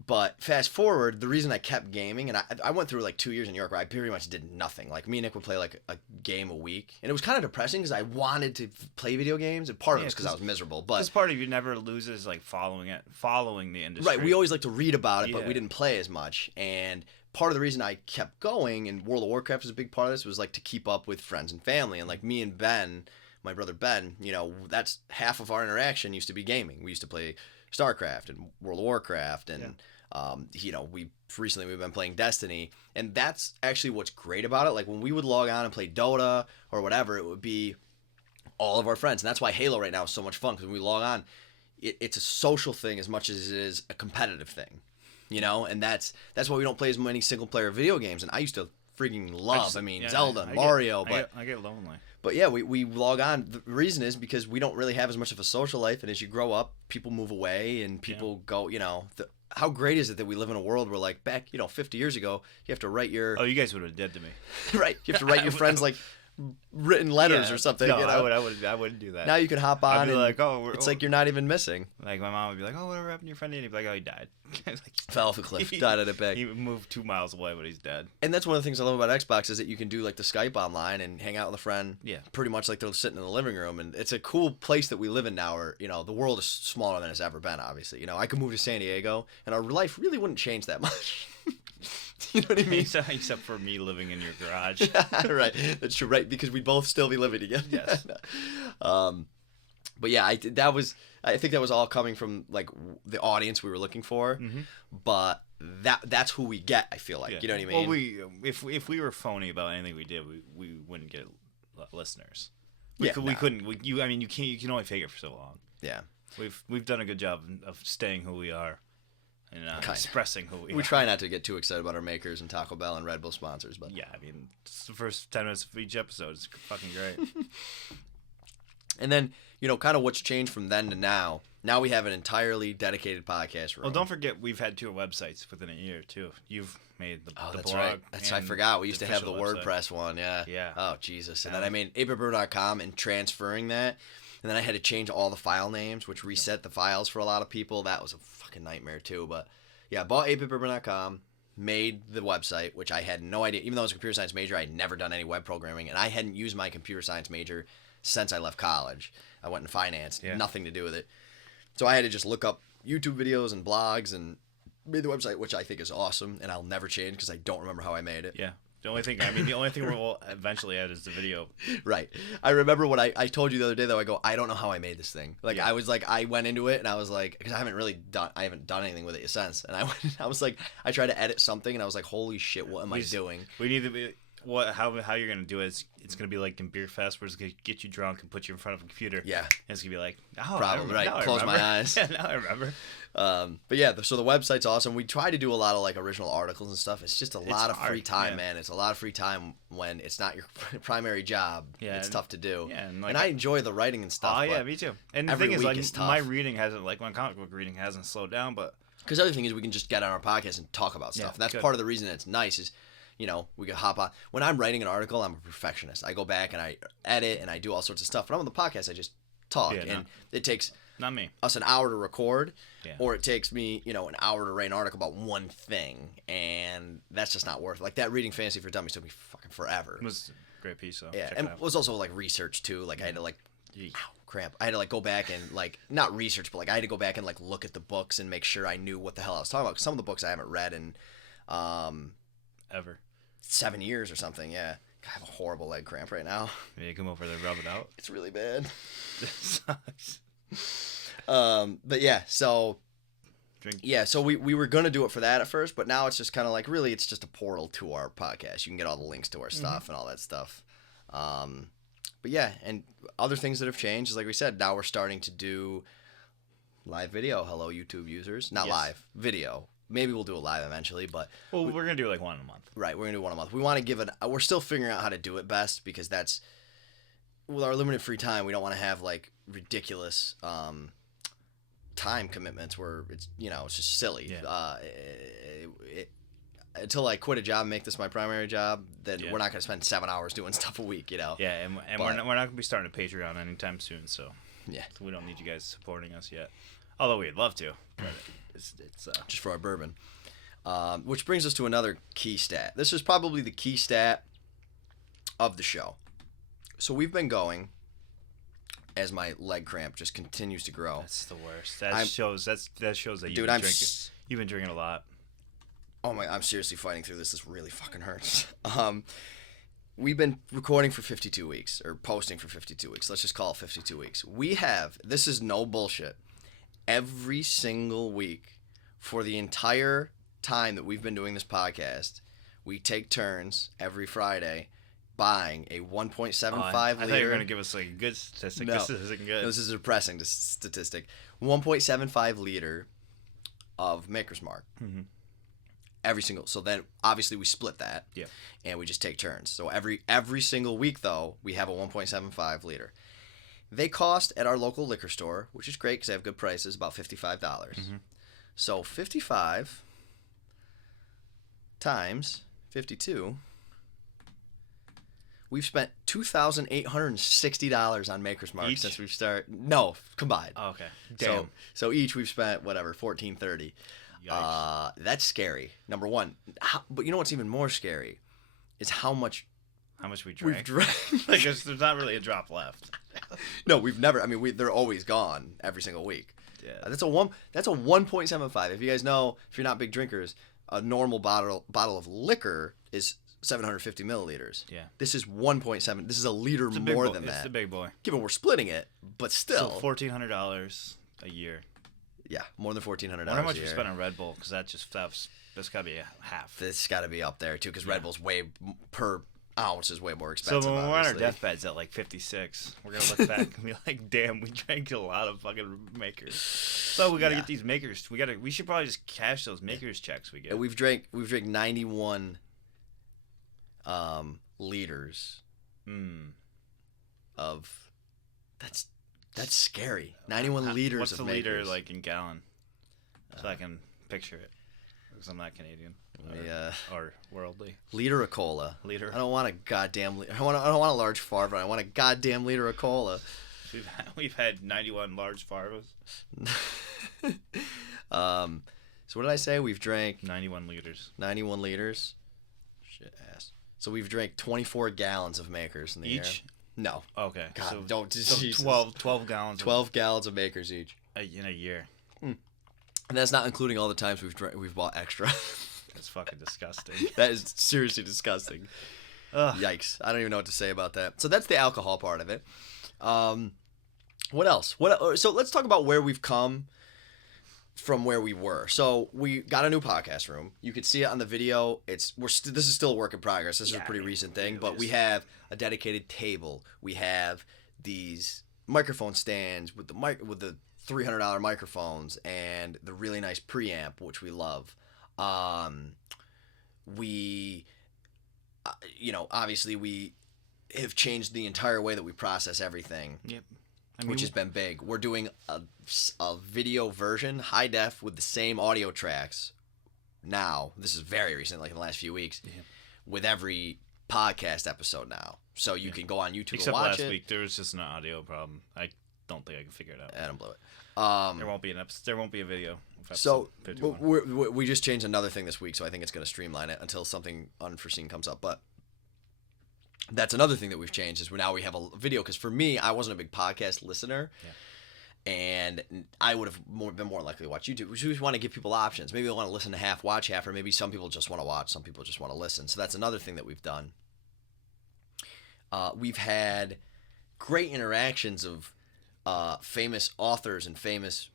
But fast forward, the reason I kept gaming, and I went through like 2 years in New York where I pretty much did nothing. Like me and Nick would play like a game a week, and it was kind of depressing because I wanted to play video games, and part of it was because I was miserable. But this part of you never loses like following the industry. Right, we always like to read about it, but we didn't play as much. And part of the reason I kept going, and World of Warcraft was a big part of this, was like to keep up with friends and family. And like me and Ben, my brother Ben, you know, that's half of our interaction used to be gaming. We used to play StarCraft and World of Warcraft, and you know, we've been playing Destiny, and that's actually what's great about it. Like when we would log on and play Dota or whatever, it would be all of our friends, and that's why Halo right now is so much fun, because when we log on, it's a social thing as much as it is a competitive thing, you know, and that's why we don't play as many single player video games. And I used to freaking love, Zelda, Mario, but I get lonely. But yeah, we log on. The reason is because we don't really have as much of a social life, and as you grow up, people move away, and people go, you know. How great is it that we live in a world where, like, back, 50 years ago, you have to write your... Oh, you guys would have been dead to me. Right. You have to write your friends, like, written letters or something. No, you know? I wouldn't do that. Now you can hop on, I'd be and like, it's like you're not even missing. Like, my mom would be like, oh, whatever happened to your friend? And he'd be like, oh, he died. Like, fell off a cliff, died at a bag. He moved 2 miles away, but he's dead. And that's one of the things I love about Xbox, is that you can do, like, the Skype online and hang out with a friend. Yeah. Pretty much like they're sitting in the living room. And it's a cool place that we live in now, where, the world is smaller than it's ever been, obviously. I could move to San Diego, and our life really wouldn't change that much. You know what I mean? Except for me living in your garage. Right. That's true, right? Because we'd both still be living together. Yes. But yeah, I think that was all coming from, like, the audience we were looking for. Mm-hmm. But that's who we get, I feel like. Yeah. You know what I mean? Well, if we were phony about anything we did, we wouldn't get listeners. We couldn't. You can only fake it for so long. Yeah. We've done a good job of staying who we are. And expressing who we are. We try not to get too excited about our makers and Taco Bell and Red Bull sponsors, but yeah, it's the first 10 minutes of each episode. It's fucking great. And then, kind of what's changed from then to now. Now we have an entirely dedicated podcast room. Well, don't forget, we've had 2 websites within a year, too. You've made the that's blog. Right. I forgot. We used to have the WordPress one, yeah. Yeah. Oh, Jesus. And then I made 8bitbourbon.com, and transferring that. And then I had to change all the file names, which reset the files for a lot of people. That was a fucking nightmare, too. But, yeah, I bought 8bitbourbon.com, made the website, which I had no idea. Even though I was a computer science major, I had never done any web programming. And I hadn't used my computer science major since I left college. I went in finance. Yeah. Nothing to do with it. So I had to just look up YouTube videos and blogs and made the website, which I think is awesome. And I'll never change because I don't remember how I made it. Yeah. The only thing we'll eventually add is the video. Right. I remember what I told you the other day, though. I don't know how I made this thing. Like, yeah. I went into it, and I was like, because I haven't done anything with it since. And I was like, I tried to edit something, and I was like, holy shit, what am I doing? We need to be, how you're going to do it is, it's going to be like in Beer Fest, where it's going to get you drunk and put you in front of a computer. Yeah. And it's going to be like, oh, probably, right. Close my eyes. Yeah, now I remember. But yeah, so the website's awesome. We try to do a lot of, like, original articles and stuff. It's just a lot of free time, man. It's a lot of free time when it's not your primary job. Yeah, it's tough to do. Yeah, and I enjoy the writing and stuff. Oh yeah, me too. And the thing is, like, my reading hasn't, like, my comic book reading hasn't slowed down, but because the other thing is, we can just get on our podcast and talk about stuff. And that's part of the reason it's nice is, we can hop on. When I'm writing an article, I'm a perfectionist. I go back and I edit and I do all sorts of stuff. But on the podcast, I just talk, it takes not me us an hour to record, or it takes me an hour to write an article about one thing, and that's just not worth it. Like that Reading Fantasy for Dummies took me fucking forever. It was a great piece, so and it was also like research too. Like I had to cramp. I had to like go back and like not research, but like I had to go back and like look at the books and make sure I knew what the hell I was talking about. 'Cause some of the books I haven't read in ever 7 years or something. Yeah. I have a horrible leg cramp right now. Yeah, you come over there, rub it out. It's really bad. It sucks. But yeah, so drink. Yeah, so we were gonna do it for that at first, but now it's just kind of like really it's just a portal to our podcast. You can get all the links to our stuff and all that stuff. But yeah, and other things that have changed is like we said, now we're starting to do live video. Hello, YouTube users. Not live video. Maybe we'll do a live eventually, but we're gonna do like one a month. Right, we're gonna do one a month. We want to give it. We're still figuring out how to do it best because that's with our limited free time. We don't want to have like ridiculous time commitments where it's it's just silly. Yeah. Until I quit a job and make this my primary job, then we're not gonna spend 7 hours doing stuff a week. Yeah, and we're not gonna be starting a Patreon anytime soon. So we don't need you guys supporting us yet. Although we'd love to. But it's just for our bourbon. Which brings us to another key stat. This is probably the key stat of the show. So we've been going as my leg cramp just continues to grow. That's the worst. That shows that you've been drinking a lot. Oh my, I'm seriously fighting through this. This really fucking hurts. We've been recording for 52 weeks, or posting for 52 weeks. Let's just call it 52 weeks. We have, this is no bullshit, every single week for the entire time that we've been doing this podcast, we take turns every Friday buying a 1.75 liter. I thought you were going to give us like a good statistic. No, this isn't good. This is a depressing statistic. 1.75 liter of Maker's Mark. Mm-hmm. Every single. So then obviously we split that. Yeah. And we just take turns. So every single week though, we have a 1.75 liter. They cost at our local liquor store, which is great because they have good prices, about $55. Mm-hmm. So 55 times 52, we've spent $2,860 on Maker's Mark since we've started. No, combined. Oh, okay. Damn. So each we've spent whatever, $1,430. That's scary. Number one. But you know what's even more scary is how much we drank. We've drank. Like there's not really a drop left. No, we've never. I mean, they're always gone every single week. Yeah. That's a 1.75. If you guys know, if you're not big drinkers, a normal bottle of liquor is 750 milliliters. Yeah. This is 1.7. This is a liter more than that. It's the big boy. Given we're splitting it, but still. So $1,400 a year. Yeah, more than $1,400 a year. How much we spent on Red Bull? Because that's gotta be a half. This got to be up there too, because Red Bull's way per ounce is way more expensive. So when we're on our deathbeds at like 56, we're gonna look back and be like, "Damn, we drank a lot of fucking Makers." So we gotta get these Makers. We should probably just cash those Makers checks we get. And we've drank 91 liters of. That's scary. 91 liters What's of the Makers. liter like in gallon? So I can picture it. Because I'm not Canadian or worldly. Liter of cola. Liter. I don't want a goddamn. I don't want a large Farva. I want a goddamn liter of cola. We've had 91 large Farvas. So what did I say? We've drank 91 liters. 91 liters. Shit ass. So we've drank 24 gallons of Makers in the year. Each? No. Okay. God, so, don't. So 12 gallons. 12 gallons of Makers each. In a year. And that's not including all the times we've bought extra. That's fucking disgusting. That is seriously disgusting. Yikes. I don't even know what to say about that. So that's the alcohol part of it. What else? So let's talk about where we've come from where we were. So we got a new podcast room. You could see it on the video. This is still a work in progress. This is a pretty recent thing, but we have a dedicated table. We have these microphone stands with the $300 microphones and the really nice preamp, which we love. Obviously we have changed the entire way that we process everything. Yep. Which has been big. We're doing a video version, high def, with the same audio tracks now. This is very recent, like in the last few weeks, with every podcast episode now. So you can go on YouTube and watch it. Except last week, there was just an audio problem. I don't think I can figure it out. I don't blow it. There won't be an episode. There won't be a video. So we just changed another thing this week, so I think it's going to streamline it until something unforeseen comes up. But that's another thing that we've changed is now we have a video. Because for me, I wasn't a big podcast listener, and I would have been more likely to watch YouTube. We just want to give people options. Maybe they want to listen to half, watch half, or maybe some people just want to watch, some people just want to listen. So that's another thing that we've done. We've had great interactions of famous authors and famous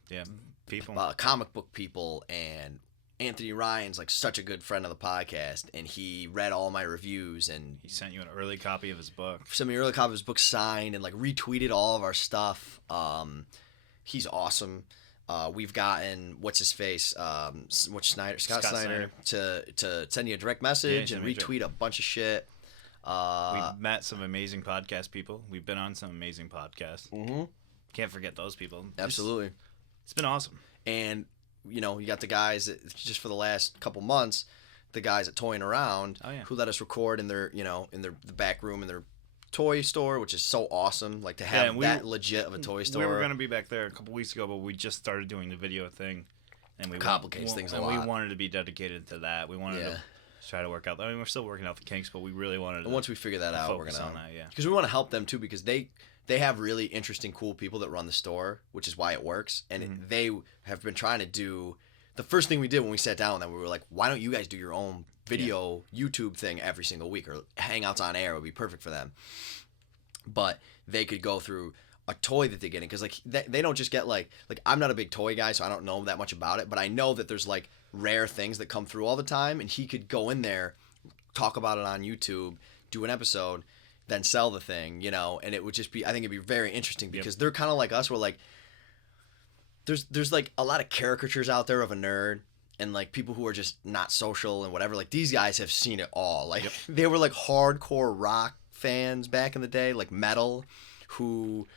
people, comic book people, and Anthony Ryan's like such a good friend of the podcast, and he read all my reviews, and he sent you an early copy of his book. Sent me an early copy of his book signed, and like retweeted all of our stuff. He's awesome. We've gotten Scott Snyder to send you a direct message and retweet a bunch of shit. We've met some amazing podcast people. We've been on some amazing podcasts. Mm-hmm. Can't forget those people. Absolutely. It's been awesome. And you got the guys that, just for the last couple months, the guys at Toying Around, who let us record in their, the back room in their toy store, which is so awesome. Like to have that legit of a toy store. We were going to be back there a couple weeks ago, but we just started doing the video thing, and we complicates things a lot. We wanted to be dedicated to that. We wanted to try to work out. I mean, we're still working out the kinks, but we really wanted to. Once we figure that out, we're gonna on that, because we want to help them too, because they have really interesting, cool people that run the store, which is why it works, and they have been trying to do the first thing we did when we sat down, that we were like, why don't you guys do your own video YouTube thing every single week, or Hangouts on Air would be perfect for them. But they could go through a toy that they're getting, because like they don't just get like I'm not a big toy guy, so I don't know that much about it, but I know that there's like rare things that come through all the time, and he could go in there, talk about it on YouTube, do an episode, then sell the thing, you know, and it would just be, I think it'd be very interesting, because they're kind of like us. We're like, there's like a lot of caricatures out there of a nerd, and like people who are just not social and whatever. Like these guys have seen it all. Like they were like hardcore rock fans back in the day, like metal, who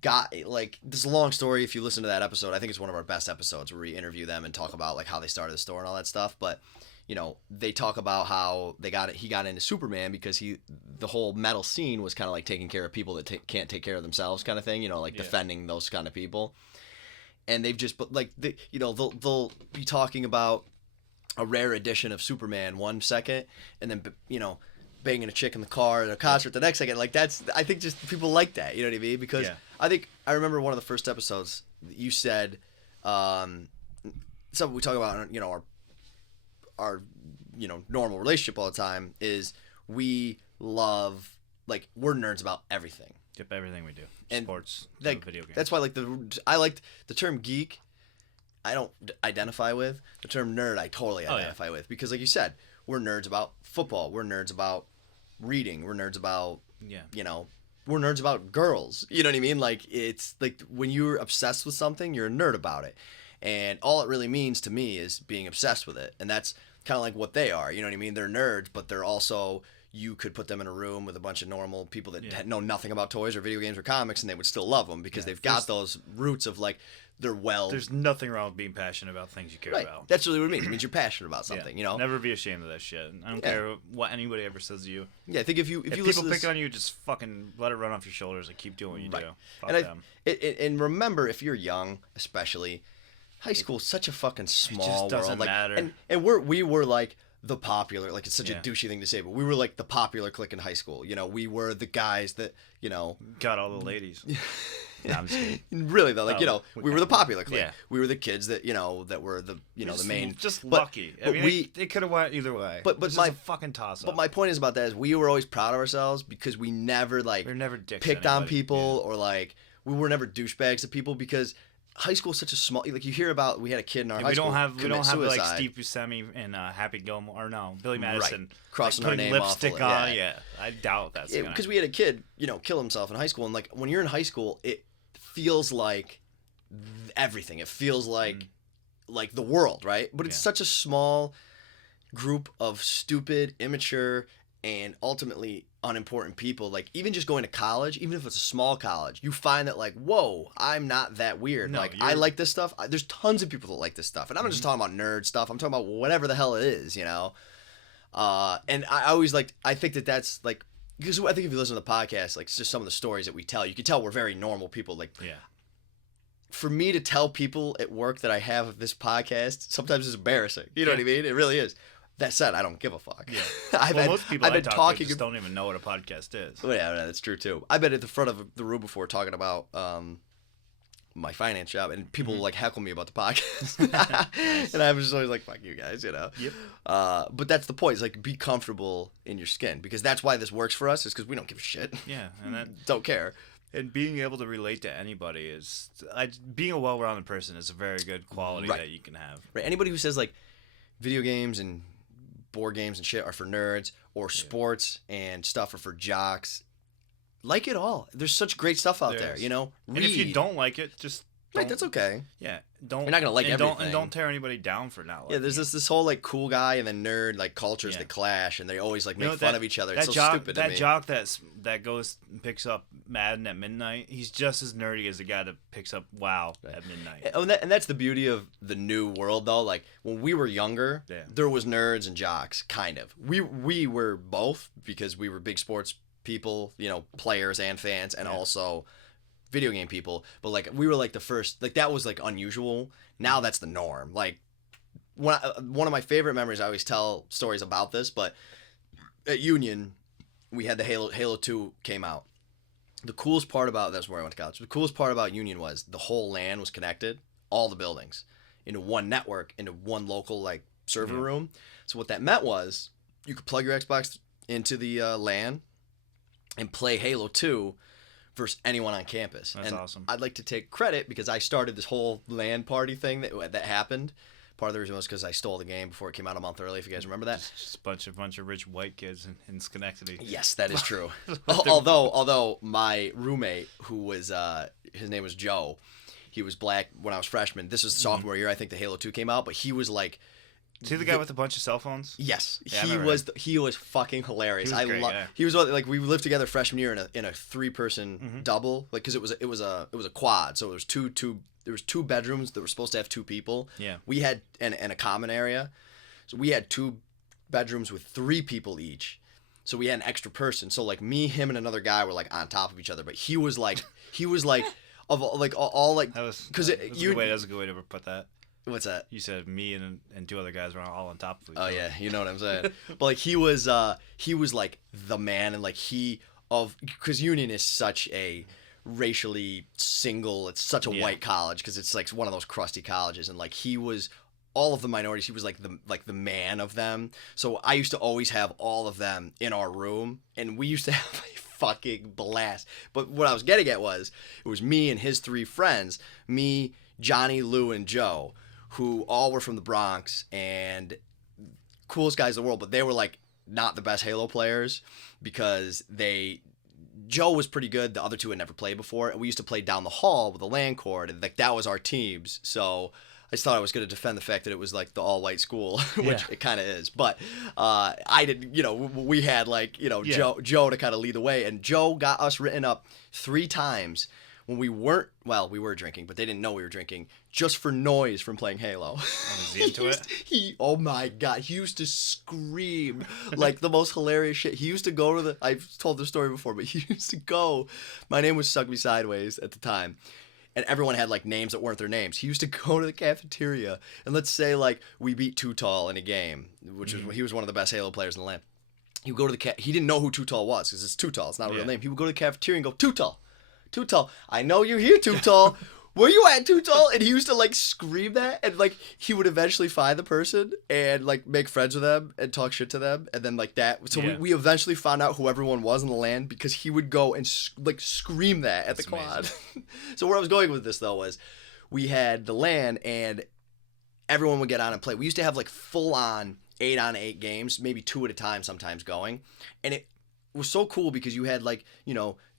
got like, this is a long story. If you listen to that episode, I think it's one of our best episodes where we interview them and talk about like how they started the store and all that stuff. But you know, they talk about how he got into Superman because the whole metal scene was kind of like taking care of people that can't take care of themselves, kind of thing, you know, like defending those kind of people. And they've just, but like, you know, they'll be talking about a rare edition of Superman 1 second, and then, you know, banging a chick in the car at a concert the next second. Like I think just people like that, you know what I mean? Because I remember one of the first episodes you said, something we talk about, you know, our you know, normal relationship all the time is we love, like, we're nerds about everything. Yep, everything we do. And sports, like, video games. That's why I liked the term geek. I don't identify with the term nerd. I totally identify with, because like you said, we're nerds about football. We're nerds about reading. We're nerds about you know, we're nerds about girls. You know what I mean? Like, it's like when you're obsessed with something, you're a nerd about it. And all it really means to me is being obsessed with it. And that's kind of like what they are. You know what I mean? They're nerds, but they're also, you could put them in a room with a bunch of normal people that know nothing about toys or video games or comics, and they would still love them, because they've got those roots of like, there's nothing wrong with being passionate about things you care about. That's really what it means. It means you're passionate about something, you know? Never be ashamed of that shit. I don't care what anybody ever says to you. Yeah, I think if you people pick on you, just fucking let it run off your shoulders and keep doing what you do. Fuck them. And remember, if you're young, especially, high school is such a fucking small world. It just doesn't matter. And we were like the popular, like, it's such a douchey thing to say, but we were like the popular clique in high school. You know, we were the guys that, you know, got all the ladies. No, I'm just kidding. Really though, like, you know, we were the popular clique. Yeah. We were the kids that, you know, that were the, you know, the main. Just lucky. I mean, it could have went either way. But my fucking toss up. But my point is about that is we were always proud of ourselves, because we never picked on people, or like we were never douchebags to people, because high school is such a small, like, you hear about, we had a kid in our high school. We don't have like Steve Buscemi and Happy Gilmore, or no, Billy Madison crossing our name lipstick on. Yeah, I doubt that's because we had a kid, you know, kill himself in high school, and like when you're in high school, it feels like everything. It feels like the world, right? But it's such a small group of stupid, immature, and ultimately unimportant people. Like, even just going to college, even if it's a small college, you find that, like, whoa, I'm not that weird. No, like, I like this stuff. There's tons of people that like this stuff. And I'm not just talking about nerd stuff. I'm talking about whatever the hell it is, you know? And I always I think that's like, because I think if you listen to the podcast, like, it's just some of the stories that we tell, you can tell we're very normal people. Like, for me to tell people at work that I have this podcast, sometimes it's embarrassing. You know what I mean? It really is. That said, I don't give a fuck. Yeah. Most people I've talk to just don't even know what a podcast is. Well, yeah, that's true too. I've been at the front of the room before talking about my finance job, and people like heckle me about the podcast. Nice. And I was just always like, fuck you guys, you know? Yep. But that's the point. It's like, be comfortable in your skin, because that's why this works for us, is because we don't give a shit. Yeah. And don't care. And being able to relate to anybody is, being a well-rounded person is a very good quality that you can have. Right. Anybody who says like video games and board games and shit are for nerds, or sports and stuff are for jocks, like it all. There's such great stuff out there, you know? Read. And if you don't like it, just don't. Right, that's okay. Yeah. Don't. You're not going to like everything. Don't tear anybody down for not liking it. Yeah, there's this whole like cool guy and then nerd like cultures that clash, and they always like make fun of each other. It's so stupid to me. That jock that goes and picks up Madden at midnight, he's just as nerdy as the guy that picks up WoW at midnight. And that's the beauty of the new world, though. Like, when we were younger, there was nerds and jocks, kind of. We were both, because we were big sports people, you know, players and fans, and also video game people. But like, we were like the first, like, that was like unusual. Now that's the norm. Like, one of my favorite memories, I always tell stories about this, but at Union, we had the Halo 2 came out. The coolest part about, that's where I went to college, the coolest part about Union was the whole LAN was connected, all the buildings. into one network, into one local like server room. So what that meant was you could plug your Xbox into the LAN and play Halo 2 versus anyone on campus. That's awesome. I'd like to take credit because I started this whole LAN party thing that happened. Part of the reason was because I stole the game before it came out a month early, if you guys remember that. Just a bunch of rich white kids in Schenectady. Yes, that is true. although my roommate, who was, his name was Joe, he was black when I was freshman. This was sophomore year, I think the Halo 2 came out, but he was like... Is he the guy with a bunch of cell phones? Yes, yeah, he was fucking hilarious. He was like we lived together freshman year in a 3-person double, like because it was a quad, so there was two bedrooms that were supposed to have 2 people. Yeah, we had and a common area, so we had 2 bedrooms with 3 people each. So we had an extra person. So like me, him, and another guy were like on top of each other, but he was like of like all like because that was a good way to put that. What's that? You said me and 2 other guys were all on top of each other. Oh yeah, you know what I'm saying. But like he was like the man, and like because Union is such a racially single. It's such a white college because it's like one of those crusty colleges, and like he was all of the minorities. He was like the man of them. So I used to always have all of them in our room, and we used to have a fucking blast. But what I was getting at was it was me and his 3 friends, me, Johnny, Lou, and Joe, who all were from the Bronx and coolest guys in the world, but they were like not the best Halo players because Joe was pretty good. The other 2 had never played before, and we used to play down the hall with a LAN cord, and like that was our teams. So I just thought I was going to defend the fact that it was like the all-white school, which it kind of is. But I didn't, we had like, Joe to kind of lead the way, and Joe got us written up 3 times when we weren't, we were drinking, but they didn't know we were drinking, just for noise from playing Halo. Was he into it? Oh my God, he used to scream like the most hilarious shit. He used to go to I've told this story before, but he used to go, my name was Suck Me Sideways at the time, and everyone had like names that weren't their names. He used to go to the cafeteria, and let's say like we beat Too Tall in a game, which was he was one of the best Halo players in the land. He would go to he didn't know who Too Tall was, because it's Too Tall, it's not a real name. He would go to the cafeteria and go, Too Tall. Too Tall. I know you're here, Too Tall. Where you at, Too Tall? And he used to like scream that, and like he would eventually find the person and like make friends with them and talk shit to them, and then like that. So we eventually found out who everyone was in the land because he would go and like scream that at the quad. So where I was going with this though was we had the LAN and everyone would get on and play. We used to have like full on 8-on-8 games, maybe 2 at a time sometimes going, and it was so cool because you had like,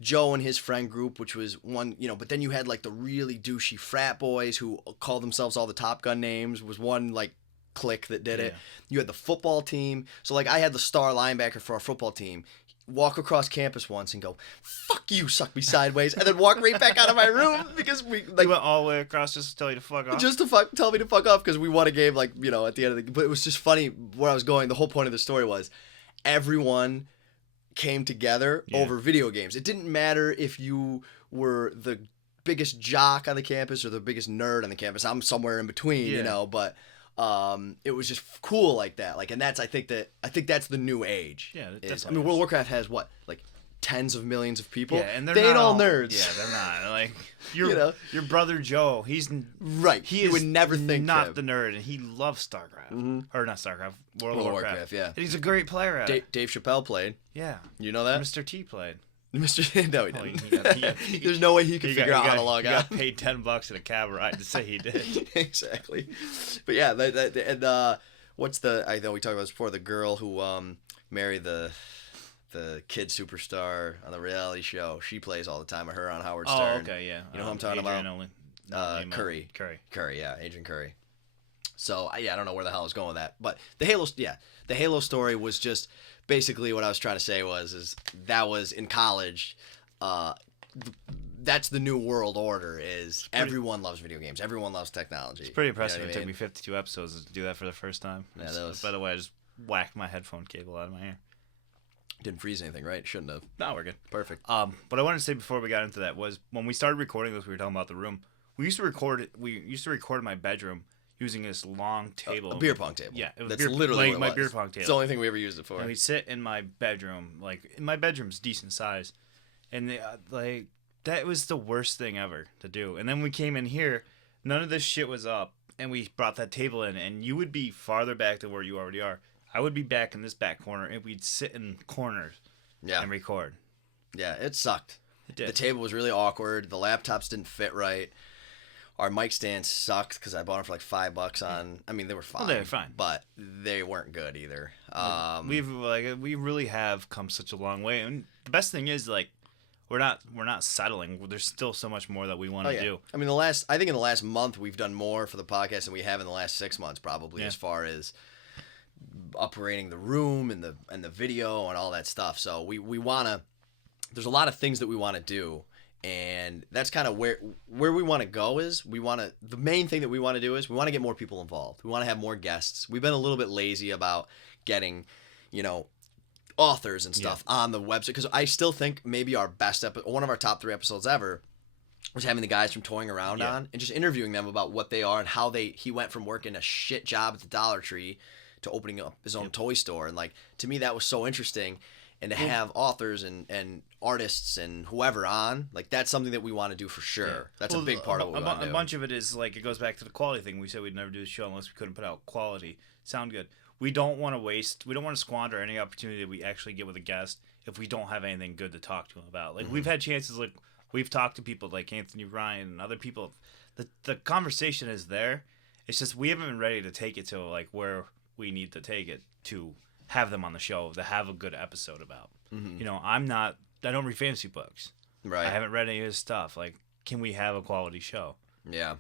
Joe and his friend group, which was one, but then you had like the really douchey frat boys who called themselves all the Top Gun names, was one like clique that did it. You had the football team. So like I had the star linebacker for our football team walk across campus once and go, "Fuck you, Suck Me Sideways," and then walk right back out of my room because we like went all the way across just to tell you to fuck off. Just to tell me to fuck off because we won a game like, at the end of the, but it was just funny where I was going. The whole point of the story was everyone came together over video games. It didn't matter if you were the biggest jock on the campus or the biggest nerd on the campus. I'm somewhere in between, but it was just cool like that. Like, and I think that's the new age. Yeah, I mean, World of Warcraft has what, like tens of millions of people. Yeah, and they ain't all nerds. Yeah, they're not. Like your brother Joe, he's right. He you would never think not the nerd, and he loves StarCraft or not StarCraft, World of Warcraft. Yeah, and he's a great player at it. Dave Chappelle played. Yeah, you know that. Mr. T played. No, he didn't. There's no way he could figure out how to log out. He got paid $10 at a cab ride to say he did. Exactly. But yeah, and what's I know we talked about this before. The girl who married the kid superstar on the reality show. She plays all the time. Of her on Howard Stern. Oh, okay, yeah. You know who I'm talking about? Curry. Curry, yeah, Agent Curry. So I don't know where the hell I was going with that, but the Halo story was just basically what I was trying to say is that was in college. That's the new world order. Everyone loves video games. Everyone loves technology. It's pretty impressive. It took me 52 episodes to do that for the first time. Yeah, by the way, I just whacked my headphone cable out of my ear. Didn't freeze anything, right? Shouldn't have. No, we're good. Perfect. What I wanted to say before we got into that was when we started recording this, we were talking about the room. We used to record in my bedroom using this long table. A beer pong table. Yeah, it was That's literally what my it was. beer pong table. It's the only thing we ever used it for. And we'd sit in my bedroom, my bedroom's decent size, and that was the worst thing ever to do. And then we came in here, none of this shit was up, and we brought that table in, and you would be farther back than where you already are. I would be back in this back corner, and we'd sit in corners and record. Yeah, it sucked. It did. The table was really awkward. The laptops didn't fit right. Our mic stands sucked because I bought them for like $5 on. I mean, they were fine. Well, they were fine, but they weren't good either. We really have come such a long way, and the best thing is like we're not settling. There's still so much more that we want to do. I mean, I think in the last month we've done more for the podcast than we have in the last 6 months, probably, as far as upgrading the room and the video and all that stuff. So we wanna. There's a lot of things that we want to do. And that's kind of where we want to go is the main thing that we want to do is we want to get more people involved. We want to have more guests. We've been a little bit lazy about getting, authors and stuff on the website. Because I still think maybe our best one of our top 3 episodes ever was having the guys from Toying Around on and just interviewing them about what they are and how he went from working a shit job at the Dollar Tree to opening up his own toy store. And like, to me, that was so interesting. And to have authors and artists and whoever on, like, that's something that we want to do for sure. Yeah. That's a big part of what we want to do. A bunch of it is, like, it goes back to the quality thing. We said we'd never do the show unless we couldn't put out quality. Sound good. We don't want to squander any opportunity that we actually get with a guest if we don't have anything good to talk to them about. Like, we've had chances, like, we've talked to people like Anthony Ryan and other people. The conversation is there. It's just we haven't been ready to take it to, like, where we need to take it to have them on the show, to have a good episode about. Mm-hmm. I don't read fantasy books. Right. I haven't read any of his stuff. Like, can we have a quality show? Yeah.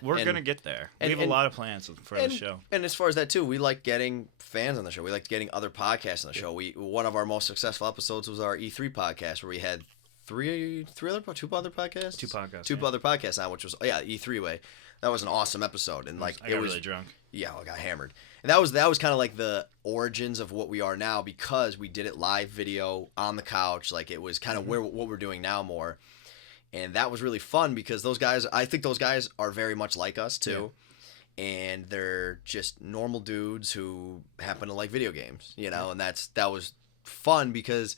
We're going to get there. We have a lot of plans for the show. And as far as that, too, we like getting fans on the show. We like getting other podcasts on the show. One of our most successful episodes was our E3 podcast, where we had two other podcasts? Two other podcasts on, which was, E3 Way. That was an awesome episode. And like, I got really drunk. Yeah, I got hammered. And that was kind of like the origins of what we are now, because we did it live video on the couch. Like, it was kind of what we're doing now more. And that was really fun because I think those guys are very much like us too. Yeah. And they're just normal dudes who happen to like video games, and that was fun because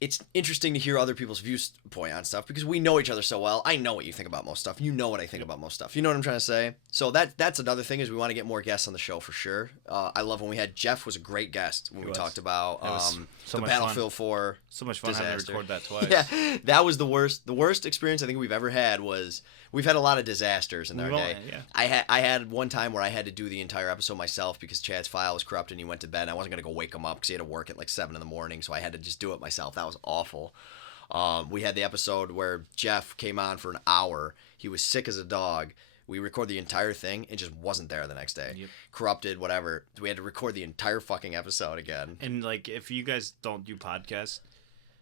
it's interesting to hear other people's viewpoint on stuff because we know each other so well. I know what you think about most stuff. You know what I think about most stuff. You know what I'm trying to say? So that's another thing is we want to get more guests on the show for sure. I love when we had Jeff was a great guest when we talked about the Battlefield 4 so much fun having to record that twice. Yeah, that was the worst experience I think we've ever had was we've had a lot of disasters in our day. Yeah. I had one time where I had to do the entire episode myself because Chad's file was corrupted and he went to bed. And I wasn't going to go wake him up because he had to work at like 7 a.m, so I had to just do it myself. That was awful. We had the episode where Jeff came on for an hour. He was sick as a dog. We recorded the entire thing and just wasn't there the next day. Yep. Corrupted, whatever. We had to record the entire fucking episode again. And like, if you guys don't do podcasts,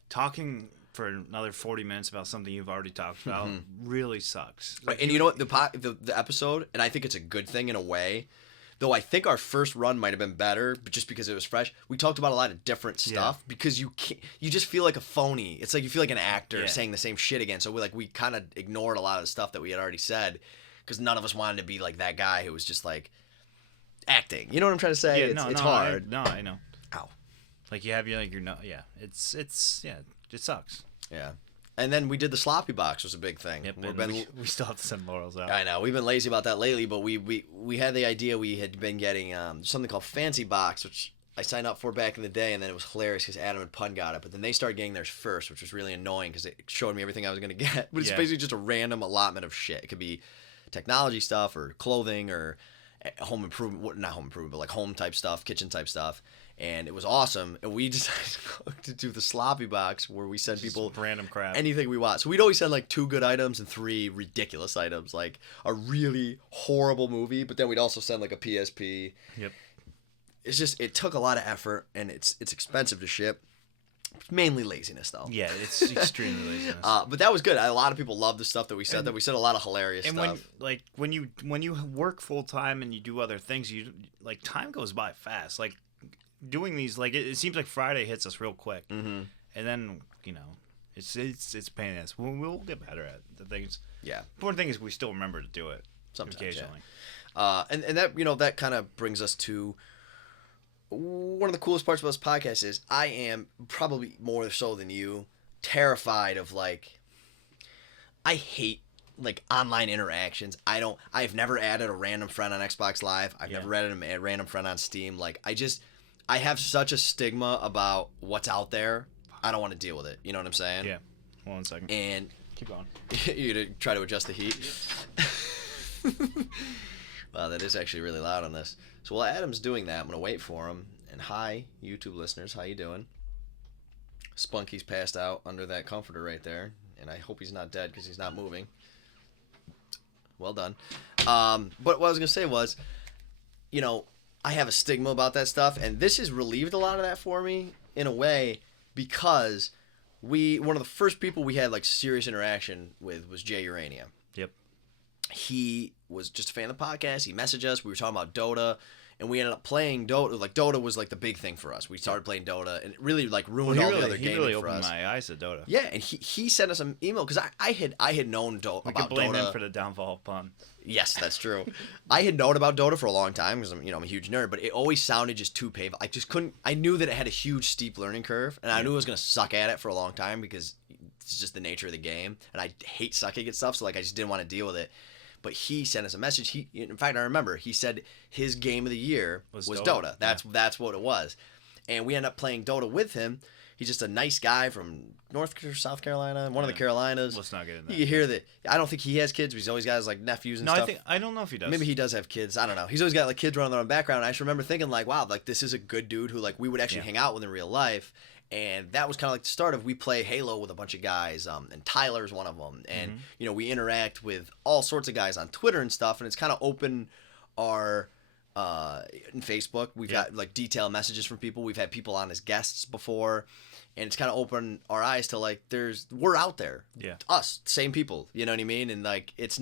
talking for another 40 minutes about something you've already talked about really sucks. Like, and you know what? The episode, and I think it's a good thing in a way, though I think our first run might have been better, but just because it was fresh, we talked about a lot of different stuff because you just feel like a phony. It's like you feel like an actor saying the same shit again. So we kind of ignored a lot of the stuff that we had already said because none of us wanted to be like that guy who was just like acting. You know what I'm trying to say? It's hard. I know. Ow. Like it sucks. Yeah. And then we did the sloppy box was a big thing. Yep, we still have to send Laurel's out. I know. We've been lazy about that lately, but we had the idea we had been getting something called Fancy Box, which I signed up for back in the day, and then it was hilarious because Adam and Pun got it, but then they started getting theirs first, which was really annoying because it showed me everything I was going to get. But it's basically just a random allotment of shit. It could be technology stuff or clothing or home improvement, not home improvement, but like home type stuff, kitchen type stuff. And it was awesome. And we decided to do the sloppy box where we send people random crap, anything we want. So we'd always send like 2 good items and 3 ridiculous items, like a really horrible movie, but then we'd also send like a PSP. Yep. It's just, it took a lot of effort and it's expensive to ship. Mainly laziness, though. Yeah, it's extremely laziness. But that was good. A lot of people loved the stuff that we said. We said a lot of hilarious stuff. And when you work full time and you do other things, time goes by fast. Like doing these, like it seems like Friday hits us real quick, and then it's a pain in the ass. We'll get better at the things. Yeah. Important thing is we still remember to do it sometimes, occasionally. Yeah. And that that kind of brings us to. One of the coolest parts about this podcast is I am probably more so than you terrified of I hate like online interactions. I've never added a random friend on Xbox Live. I've never added a random friend on Steam. Like I have such a stigma about what's out there. I don't want to deal with it. You know what I'm saying? Yeah. 1 second. And keep going. You to try to adjust the heat. Wow, that is actually really loud on this. So while Adam's doing that, I'm gonna wait for him. And hi, YouTube listeners, how you doing? Spunky's passed out under that comforter right there, and I hope he's not dead because he's not moving. Well done. But what I was gonna say was, you know, I have a stigma about that stuff, and this has relieved a lot of that for me in a way, because one of the first people we had like serious interaction with was Jay Urania. Yep. He was just a fan of the podcast. He messaged us. We were talking about Dota, and we ended up playing Dota. Like Dota was like the big thing for us. We started playing Dota, and it really like ruined all the other gaming for us. He really opened my eyes to Dota. Yeah, and he sent us an email because I had known about Dota. I could blame him for the downfall of Pun. Yes, that's true. I had known about Dota for a long time because I'm a huge nerd, but it always sounded just too painful. I just couldn't. I knew that it had a huge steep learning curve, and I knew I was gonna suck at it for a long time because it's just the nature of the game, and I hate sucking at stuff. So like I just didn't want to deal with it. But he sent us a message. In fact, I remember he said his game of the year was Dota. That's what it was, and we ended up playing Dota with him. He's just a nice guy from North or South Carolina, one of the Carolinas. Let's not get in that. You hear that? I don't think he has kids, but he's always got his like nephews and stuff. I don't know if he does. Maybe he does have kids. I don't know. He's always got like kids running their own background. And I just remember thinking like, wow, like this is a good dude who like we would actually hang out with in real life. And that was kind of like the start of we play Halo with a bunch of guys, and Tyler's one of them. And you know, we interact with all sorts of guys on Twitter and stuff, and it's kind of opened our in Facebook. We've got like detailed messages from people. We've had people on as guests before, and it's kind of opened our eyes to like we're out there. Yeah. Us, same people. You know what I mean? And like it's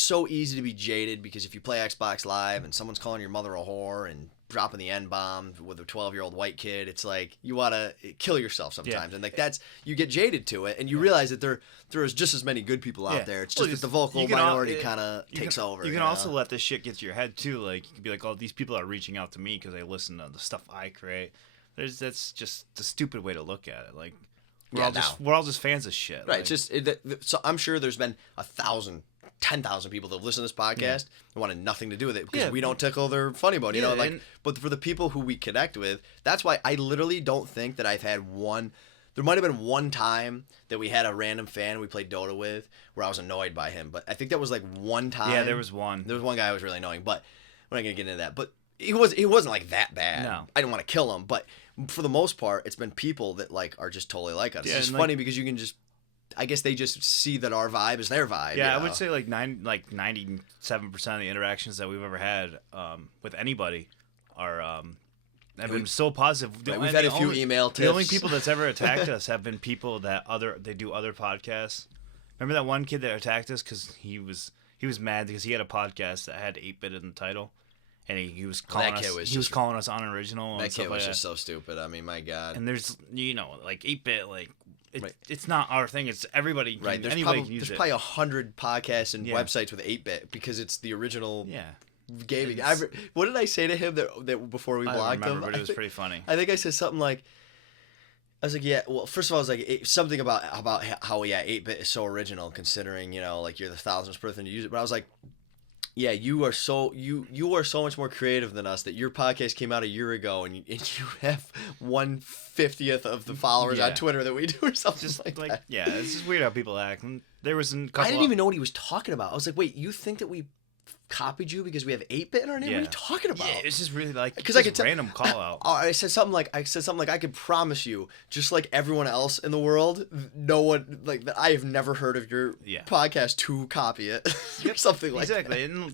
so easy to be jaded because if you play Xbox Live and someone's calling your mother a whore and dropping the N-bomb with a 12-year-old white kid, it's like you want to kill yourself sometimes. And like you get jaded to it, and you realize that there is just as many good people out there. It's just that the vocal minority kind of takes over. You can also let this shit get to your head too. Like you can be like, oh, these people are reaching out to me because they listen to the stuff I create. That's just the stupid way to look at it. Like we're all just fans of shit. Right. Like, so I'm sure there's been 1,000, 10,000 people that have listened to this podcast and wanted nothing to do with it because we don't tickle their funny bone. You know, like. But for the people who we connect with, that's why I literally don't think that I've had one. There might have been one time that we had a random fan we played Dota with where I was annoyed by him, but I think that was like one time. Yeah, there was one. There was one guy I was really annoying, but we're not gonna get into that. But he wasn't like that bad. No, I didn't want to kill him, but for the most part, it's been people that like are just totally like us. It's funny because you can just. I guess they just see that our vibe is their vibe. Yeah, I would say like 97% of the interactions that we've ever had with anybody are have been so positive. We've had a few email tips. The only people that's ever attacked us have been people that they do other podcasts. Remember that one kid that attacked us because he was mad because he had a podcast that had 8-bit in the title, and he was calling calling us unoriginal. That kid was just so stupid. I mean, my God. And there's like 8-bit like. It's not our thing. It's everybody. Right. There's probably 100 podcasts and websites with 8-bit because it's the original. Yeah. Gaming. What did I say to him that before we blocked him? But it was pretty funny. I think I said something like, I was like, yeah. Well, first of all, I was like something about how 8-bit is so original considering like you're the 1,000th person to use it. But I was like, yeah, you are so much more creative than us. That your podcast came out a year ago, and you have 1/50th of the followers on Twitter that we do, or something just like that. Yeah, it's just weird how people act. And there was I didn't even know what he was talking about. I was like, wait, you think that we copied you because we have 8-bit in our name? What are you talking about? Yeah, it's just really like because I could random call out. I said something like I could promise you, just like everyone else in the world, no one like that. I have never heard of your podcast to copy it or something like that. Exactly, and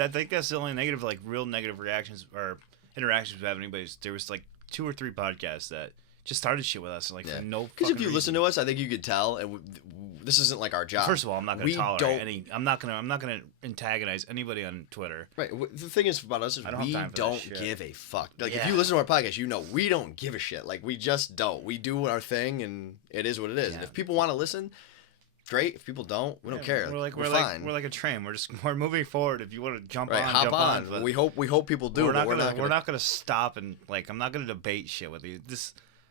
I think that's the only negative, like real negative reactions or interactions with anybody. There was like 2 or 3 podcasts that just started shit with us, like for no. Because if you listen to us, I think you could tell, and this isn't like our job. First of all, I'm not going to tolerate any. I'm not going to antagonize anybody on Twitter. Right. The thing is about us is we don't give a fuck. Like if you listen to our podcast, we don't give a shit. Like we just don't. We do our thing, and it is what it is. And if people want to listen, great. If people don't, we don't care. We're fine. We're like a train. We're moving forward. If you want to jump on, hop on. We hope people do. We're not going to stop and like I'm not going to debate shit with you.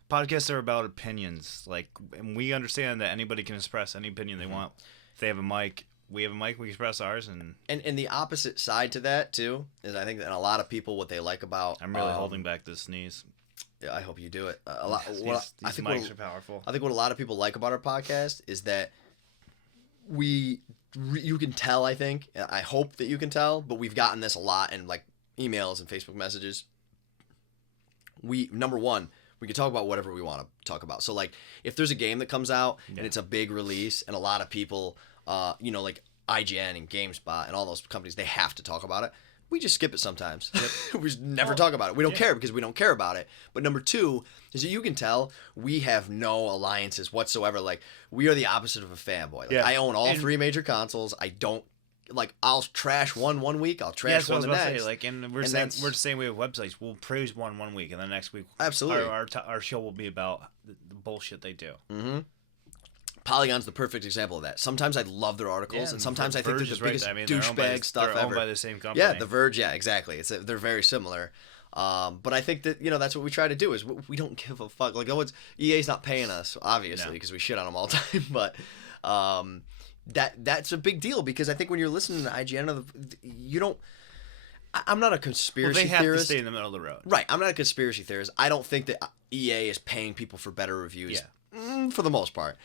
podcasts are about opinions. Like, and we understand that anybody can express any opinion they want. If they have a mic, we have a mic, we express ours. And the opposite side to that, too, is I think that a lot of people, what they like about... I'm really holding back this sneeze. Yeah, I hope you do it. These mics are powerful. I think what a lot of people like about our podcast is that you can tell, I think, I hope that you can tell, but we've gotten this a lot in like emails and Facebook messages. Number one, we can talk about whatever we want to talk about. So like if there's a game that comes out and it's a big release and a lot of people, like IGN and GameSpot and all those companies, they have to talk about it. We just skip it sometimes. We just never talk about it. We don't care because we don't care about it. But number two is that you can tell we have no alliances whatsoever. Like, we are the opposite of a fanboy. Like, I own all three major consoles. I don't, like, I'll trash one week. I'll trash one the next. Like, and we're the same way with websites. We'll praise one week, and then next week, absolutely, our show will be about the bullshit they do. Mm-hmm. Polygon's the perfect example of that. Sometimes I love their articles, and sometimes I think they're the biggest douchebag stuff ever. They're owned by the same company. Yeah, The Verge. Yeah, exactly. They're very similar. But I think that that's what we try to do is we don't give a fuck. Like, EA's not paying us, obviously, because we shit on them all the time. But that's a big deal because I think when you're listening to IGN, you don't. I'm not a conspiracy theorist. They have to stay in the middle of the road. Right. I'm not a conspiracy theorist. I don't think that EA is paying people for better reviews. Yeah. For the most part.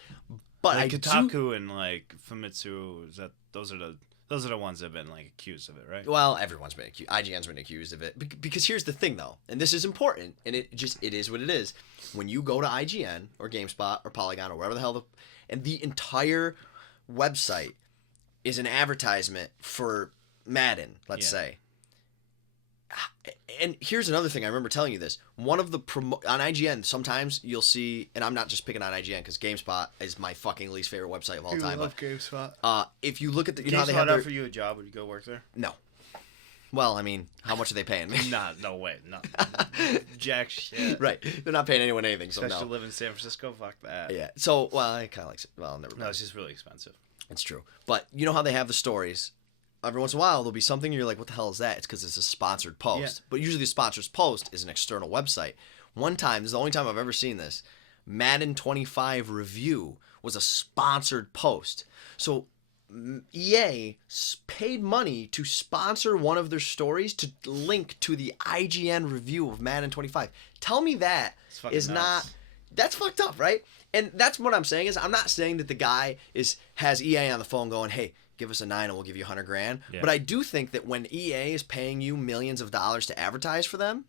But like Kotaku and like Famitsu, those are the ones that have been like accused of it, right? Well, everyone's been accused. IGN's been accused of it because here's the thing though, and this is important, and it is what it is. When you go to IGN or GameSpot or Polygon or wherever the hell and the entire website is an advertisement for Madden, let's say. And here's another thing. I remember telling you this. One of the on IGN, sometimes you'll see, and I'm not just picking on IGN because GameSpot is my fucking least favorite website of all time. I love GameSpot. If you look at the, GameSpot, how they have offer you a job, would you go work there? No. Well, I mean, how much are they paying me? No way, no. Jack shit. Right, they're not paying anyone anything. So especially to live in San Francisco, fuck that. Yeah. So, well, I kind of like. Well, never mind. No, it's just really expensive. It's true, but you know how they have the stories. Every once in a while, there'll be something you're like, what the hell is that? It's because it's a sponsored post. Yeah. But usually the sponsored post is an external website. One time, this is the only time I've ever seen this, Madden 25 review was a sponsored post. So EA paid money to sponsor one of their stories to link to the IGN review of Madden 25. Tell me that is nuts. Not... That's fucked up, right? And that's what I'm saying is I'm not saying that the guy has EA on the phone going, hey, give us a 9 and we'll give you $100,000. Yeah. But I do think that when EA is paying you millions of dollars to advertise for them,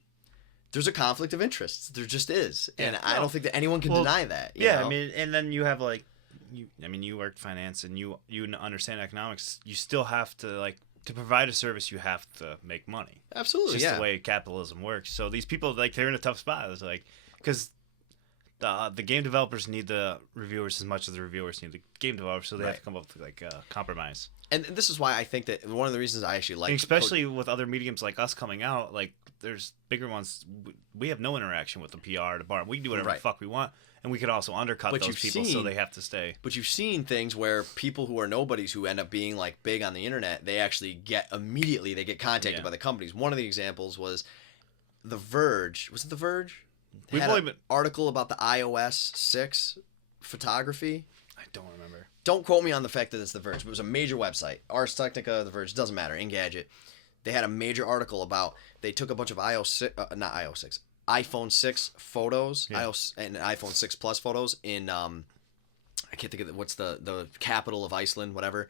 there's a conflict of interest. There just is. And I don't think that anyone can deny that. You know? I mean, and then you have like, you worked finance and you understand economics. You still have to like, to provide a service, you have to make money. Absolutely, it's just the way capitalism works. So these people, like, they're in a tough spot. It's like, because the game developers need the reviewers as much as the reviewers need the game developers, so they have to come up with like a compromise. And this is why I think that one of the reasons I actually like, and especially with other mediums like us coming out, like there's bigger ones. We have no interaction with the PR department. We can do whatever the fuck we want, and we could also undercut those people, so they have to stay. But you've seen things where people who are nobodies who end up being like big on the internet, they actually get contacted by the companies. One of the examples was The Verge. Was it The Verge? Had an article about the iOS 6 photography. I don't remember. Don't quote me on the fact that it's The Verge, but it was a major website. Ars Technica, The Verge, doesn't matter. Engadget. They had a major article about, they took a bunch of iPhone 6 photos, and iPhone 6 Plus photos in, I can't think of what's the capital of Iceland, whatever.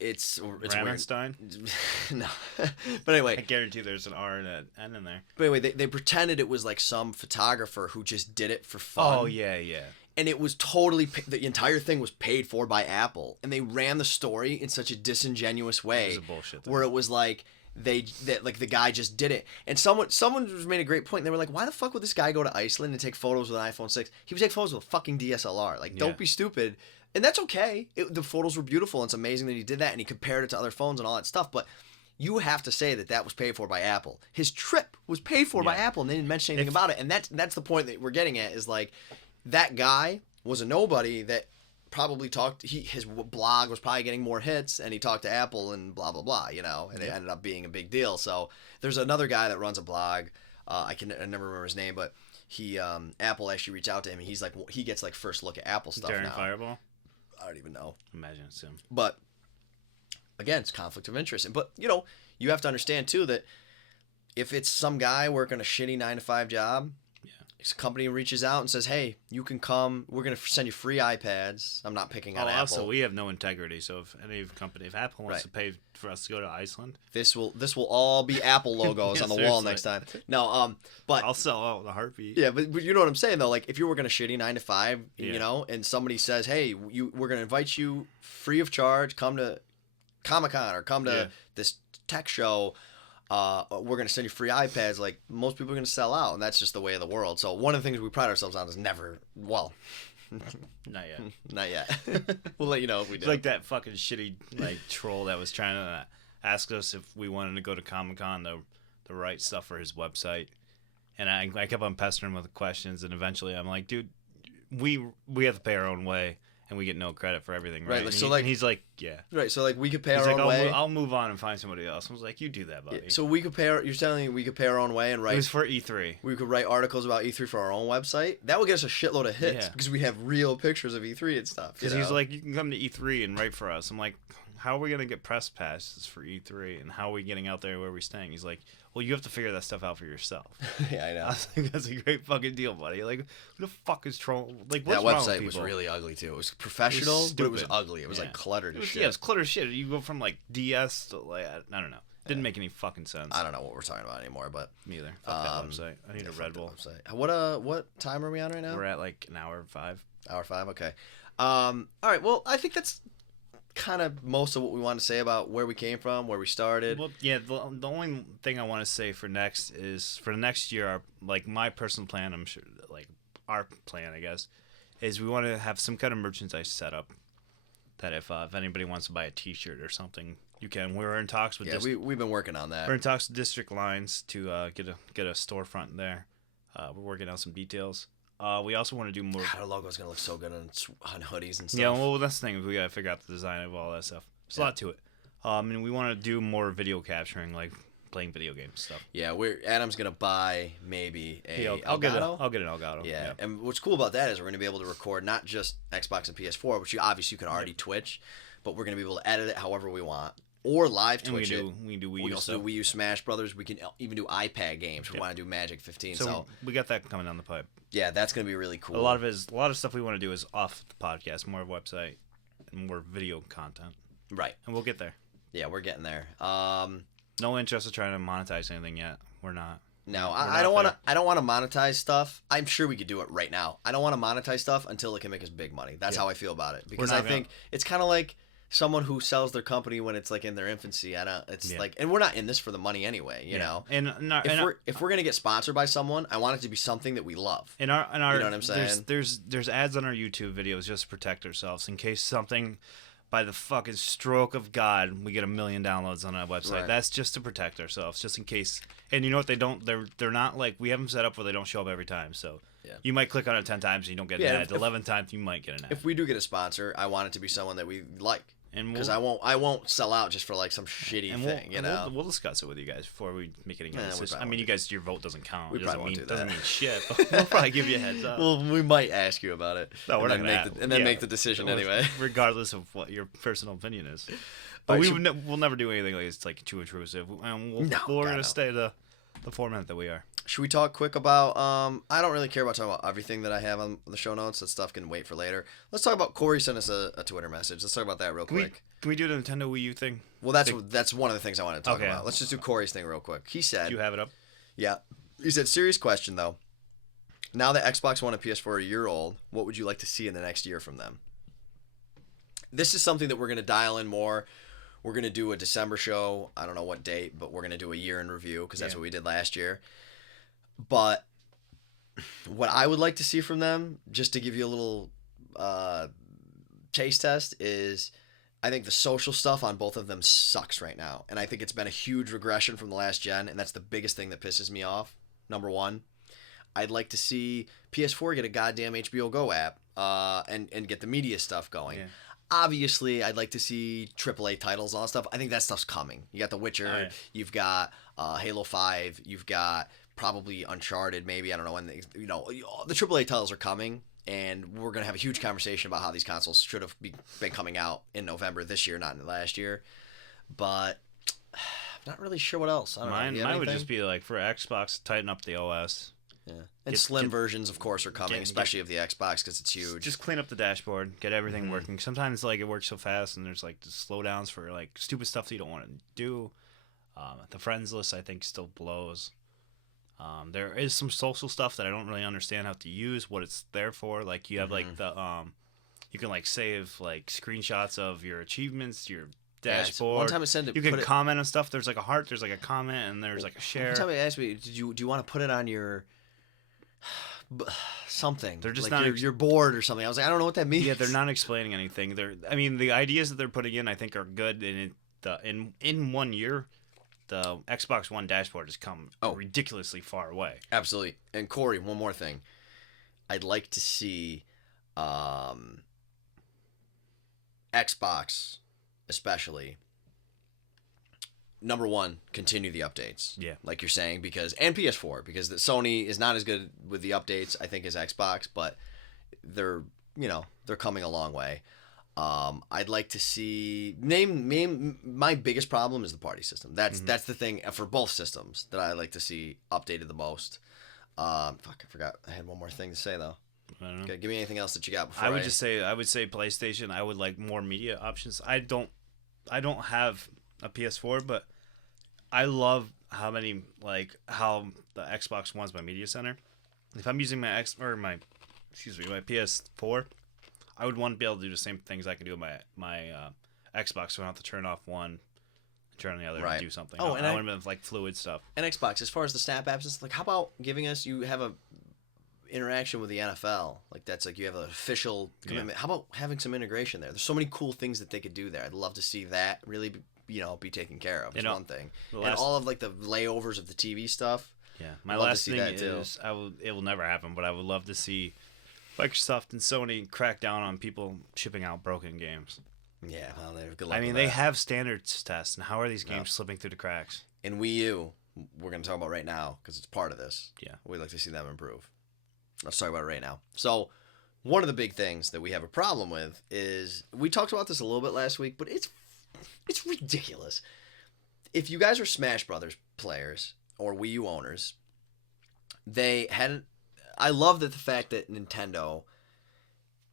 It's Ramenstein? No. But anyway. I guarantee there's an R and an N in there. But anyway, they pretended it was like some photographer who just did it for fun. Oh, yeah. And it was totally, the entire thing was paid for by Apple. And they ran the story in such a disingenuous way. It was a bullshit thing. Where it was like, the guy just did it. And someone made a great point. They were like, why the fuck would this guy go to Iceland and take photos with an iPhone 6? He would take photos with a fucking DSLR. Like, don't be stupid. And that's okay. The photos were beautiful. And it's amazing that he did that. And he compared it to other phones and all that stuff. But you have to say that was paid for by Apple. His trip was paid for by Apple. And they didn't mention anything about it. And that's the point that we're getting at is like, that guy was a nobody that probably his blog was probably getting more hits. And he talked to Apple and blah, blah, blah, you know. And it ended up being a big deal. So there's another guy that runs a blog. I never remember his name. But Apple actually reached out to him, and he's like, he gets like first look at Apple stuff now. Fireball? I don't even know. Imagine it's him. But again, it's conflict of interest. But you have to understand too that if it's some guy working a shitty 9-to-5 job, a company reaches out and says, "Hey, you can come. We're gonna send you free iPads." I'm not picking on Apple. Also, we have no integrity. So if Apple wants to pay for us to go to Iceland, this will all be Apple logos on the wall next time. No, but I'll sell out in a heartbeat. Yeah, but you know what I'm saying though. Like if you're working a shitty 9-to-5, and somebody says, "Hey, we're gonna invite you free of charge. Come to Comic-Con or come to this tech show. We're going to send you free iPads," like most people are going to sell out, and that's just the way of the world. So one of the things we pride ourselves on is never, not yet. We'll let you know if we do. It's like that fucking shitty like troll that was trying to ask us if we wanted to go to Comic-Con to write stuff for his website, and I kept on pestering him with questions, and eventually I'm like, dude, we have to pay our own way. And we get no credit for everything, right? And he's like, yeah. Right, so like we could pay our own way. I'll move on and find somebody else. I was like, you do that, buddy. Yeah, so we could pay you're telling me we could pay our own way and write. It was for E3. We could write articles about E3 for our own website. That would get us a shitload of hits because we have real pictures of E3 and stuff. Because he's like, you can come to E3 and write for us. I'm like, how are we going to get press passes for E3? And how are we getting out there where we're staying? He's like, well, you have to figure that stuff out for yourself. Yeah, I know. I was like, that's a great fucking deal, buddy. Like, who the fuck is trolling? Like, what's that wrong website with people? was really ugly too. It was professional, but it was ugly. It was like cluttered as shit. Yeah, it was cluttered as shit. You go from like DS to like I don't know. Didn't make any fucking sense. I don't know what we're talking about anymore, but me either. Fuck that website. I need a Red Bull. What time are we on right now? We're at like an hour 5. Hour 5. Okay. All right. Well, I think that's kind of most of what we want to say about where we came from, where we started. Well, yeah, the only thing I want to say for next is for the next year, like my personal plan, I'm sure, like our plan, I guess, is we want to have some kind of merchandise set up that if anybody wants to buy a T-shirt or something, you can. We're in talks with. Yeah, we've been working on that. We're in talks with District Lines to get a storefront there. We're working on some details. We also want to do more. God, our logo's gonna look so good on hoodies and stuff. Yeah, well, that's the thing. We gotta figure out the design of all that stuff. There's a lot to it. And we want to do more video capturing, like playing video games stuff. Yeah, Adam's gonna buy maybe I'll get an Elgato. Yeah, and what's cool about that is we're gonna be able to record not just Xbox and PS4, which you can already Twitch, but we're gonna be able to edit it however we want. Or live Twitch it. We can do Wii U. We also do Wii U Smash Brothers. We can even do iPad games. We want to do Magic 15. So we got that coming down the pipe. Yeah, that's gonna be really cool. A lot of stuff we want to do is off the podcast, more website, and more video content. Right. And we'll get there. Yeah, we're getting there. No interest in trying to monetize anything yet. We're not. No, I don't want to. I don't want to monetize stuff. I'm sure we could do it right now. I don't want to monetize stuff until it can make us big money. That's how I feel about it. Because I think it's kind of like someone who sells their company when it's like in their infancy. Like, and we're not in this for the money anyway, you know. And if we're gonna get sponsored by someone, I want it to be something that we love. In our, you know what I'm saying? There's ads on our YouTube videos just to protect ourselves in case something, by the fucking stroke of God, we get 1 million downloads on our website. Right. That's just to protect ourselves, just in case. And you know what? They're not like, we have them set up where they don't show up every time. So you might click on it 10 times and you don't get an ad. The 11th time you might get an ad. If we do get a sponsor, I want it to be someone that we like. Because I won't sell out just for like some shitty thing, you know. We'll discuss it with you guys before we make any decision. I mean, you guys, your vote doesn't count. It doesn't mean shit. But we'll probably give you a heads up. Well, we might ask you about it. No, we're not gonna make the decision anyway, regardless of what your personal opinion is. But we'll never do anything like it's like too intrusive. We're gonna stay the format that we are. Should we talk quick about I don't really care about talking about everything that I have on the show notes. That stuff can wait for later. Let's talk about Corey sent us a Twitter message. Let's talk about that real quick. Can we do the Nintendo Wii U thing? Well, that's one of the things I want to talk about. Let's just do Corey's thing real quick. He said, do you have it up? Yeah. He said, serious question though. Now that Xbox One and PS4 are a year old, what would you like to see in the next year from them? This is something that we're going to dial in more. We're going to do a December show. I don't know what date, but we're going to do a year in review because that's what we did last year. But what I would like to see from them, just to give you a little taste test, is I think the social stuff on both of them sucks right now. And I think it's been a huge regression from the last gen, and that's the biggest thing that pisses me off. Number one, I'd like to see PS4 get a goddamn HBO Go app and get the media stuff going. Yeah. Obviously, I'd like to see AAA titles and all that stuff. I think that stuff's coming. You got The Witcher, you've got Halo 5, you've got probably Uncharted, maybe. I don't know when. The AAA titles are coming, and we're going to have a huge conversation about how these consoles should have been coming out in November this year, not in last year. But I'm not really sure what else. I don't know. Mine would just be like for Xbox, tighten up the OS. Yeah. And slim versions, of course, are coming, especially of the Xbox because it's huge. Just clean up the dashboard, get everything working. Sometimes like it works so fast, and there's like slowdowns for like stupid stuff that you don't want to do. The friends list, I think, still blows. There is some social stuff that I don't really understand how to use, what it's there for. Like you have like the you can like save like screenshots of your achievements, your dashboard. One time it said you can comment on stuff. There's like a heart, there's like a comment, and there's like a share. One time it asked me, do you want to put it on your something? They're just like you're bored or something. I was like, I don't know what that means. Yeah, they're not explaining anything. The ideas that they're putting in, I think, are good. And in 1 year, the Xbox One dashboard has come ridiculously far away. Absolutely. And Corey, one more thing. I'd like to see Xbox, especially, number one, continue the updates. Yeah. Like you're saying, and PS4, because Sony is not as good with the updates, I think, as Xbox, but they're coming a long way. I'd like to see my biggest problem is the party system. That's the thing for both systems that I like to see updated the most. I forgot. I had one more thing to say though. I don't know. Okay, give me anything else that you got before. I would say PlayStation. I would like more media options. I don't have a PS4, but I love how the Xbox One's my media center. If I'm using my PS4, I would want to be able to do the same things I can do with my Xbox, so I don't have to turn off one, turn on the other, and do something. I want to have like fluid stuff. And Xbox, as far as the Snap apps, it's like, how about giving us? You have a interaction with the NFL, like that's like you have an official commitment. How about having some integration there? There's so many cool things that they could do there. I'd love to see that really be taken care of. Is one thing, and all of like the layovers of the TV stuff. Yeah, my last thing is it will never happen, but I would love to see Microsoft and Sony crack down on people shipping out broken games. Yeah, well, they're good luck. I mean, they have standards tests, and how are these games slipping through the cracks? In Wii U, we're going to talk about right now because it's part of this. Yeah, we'd like to see them improve. Let's talk about it right now. So, one of the big things that we have a problem with is we talked about this a little bit last week, but it's ridiculous. If you guys are Smash Brothers players or Wii U owners, I love the fact that Nintendo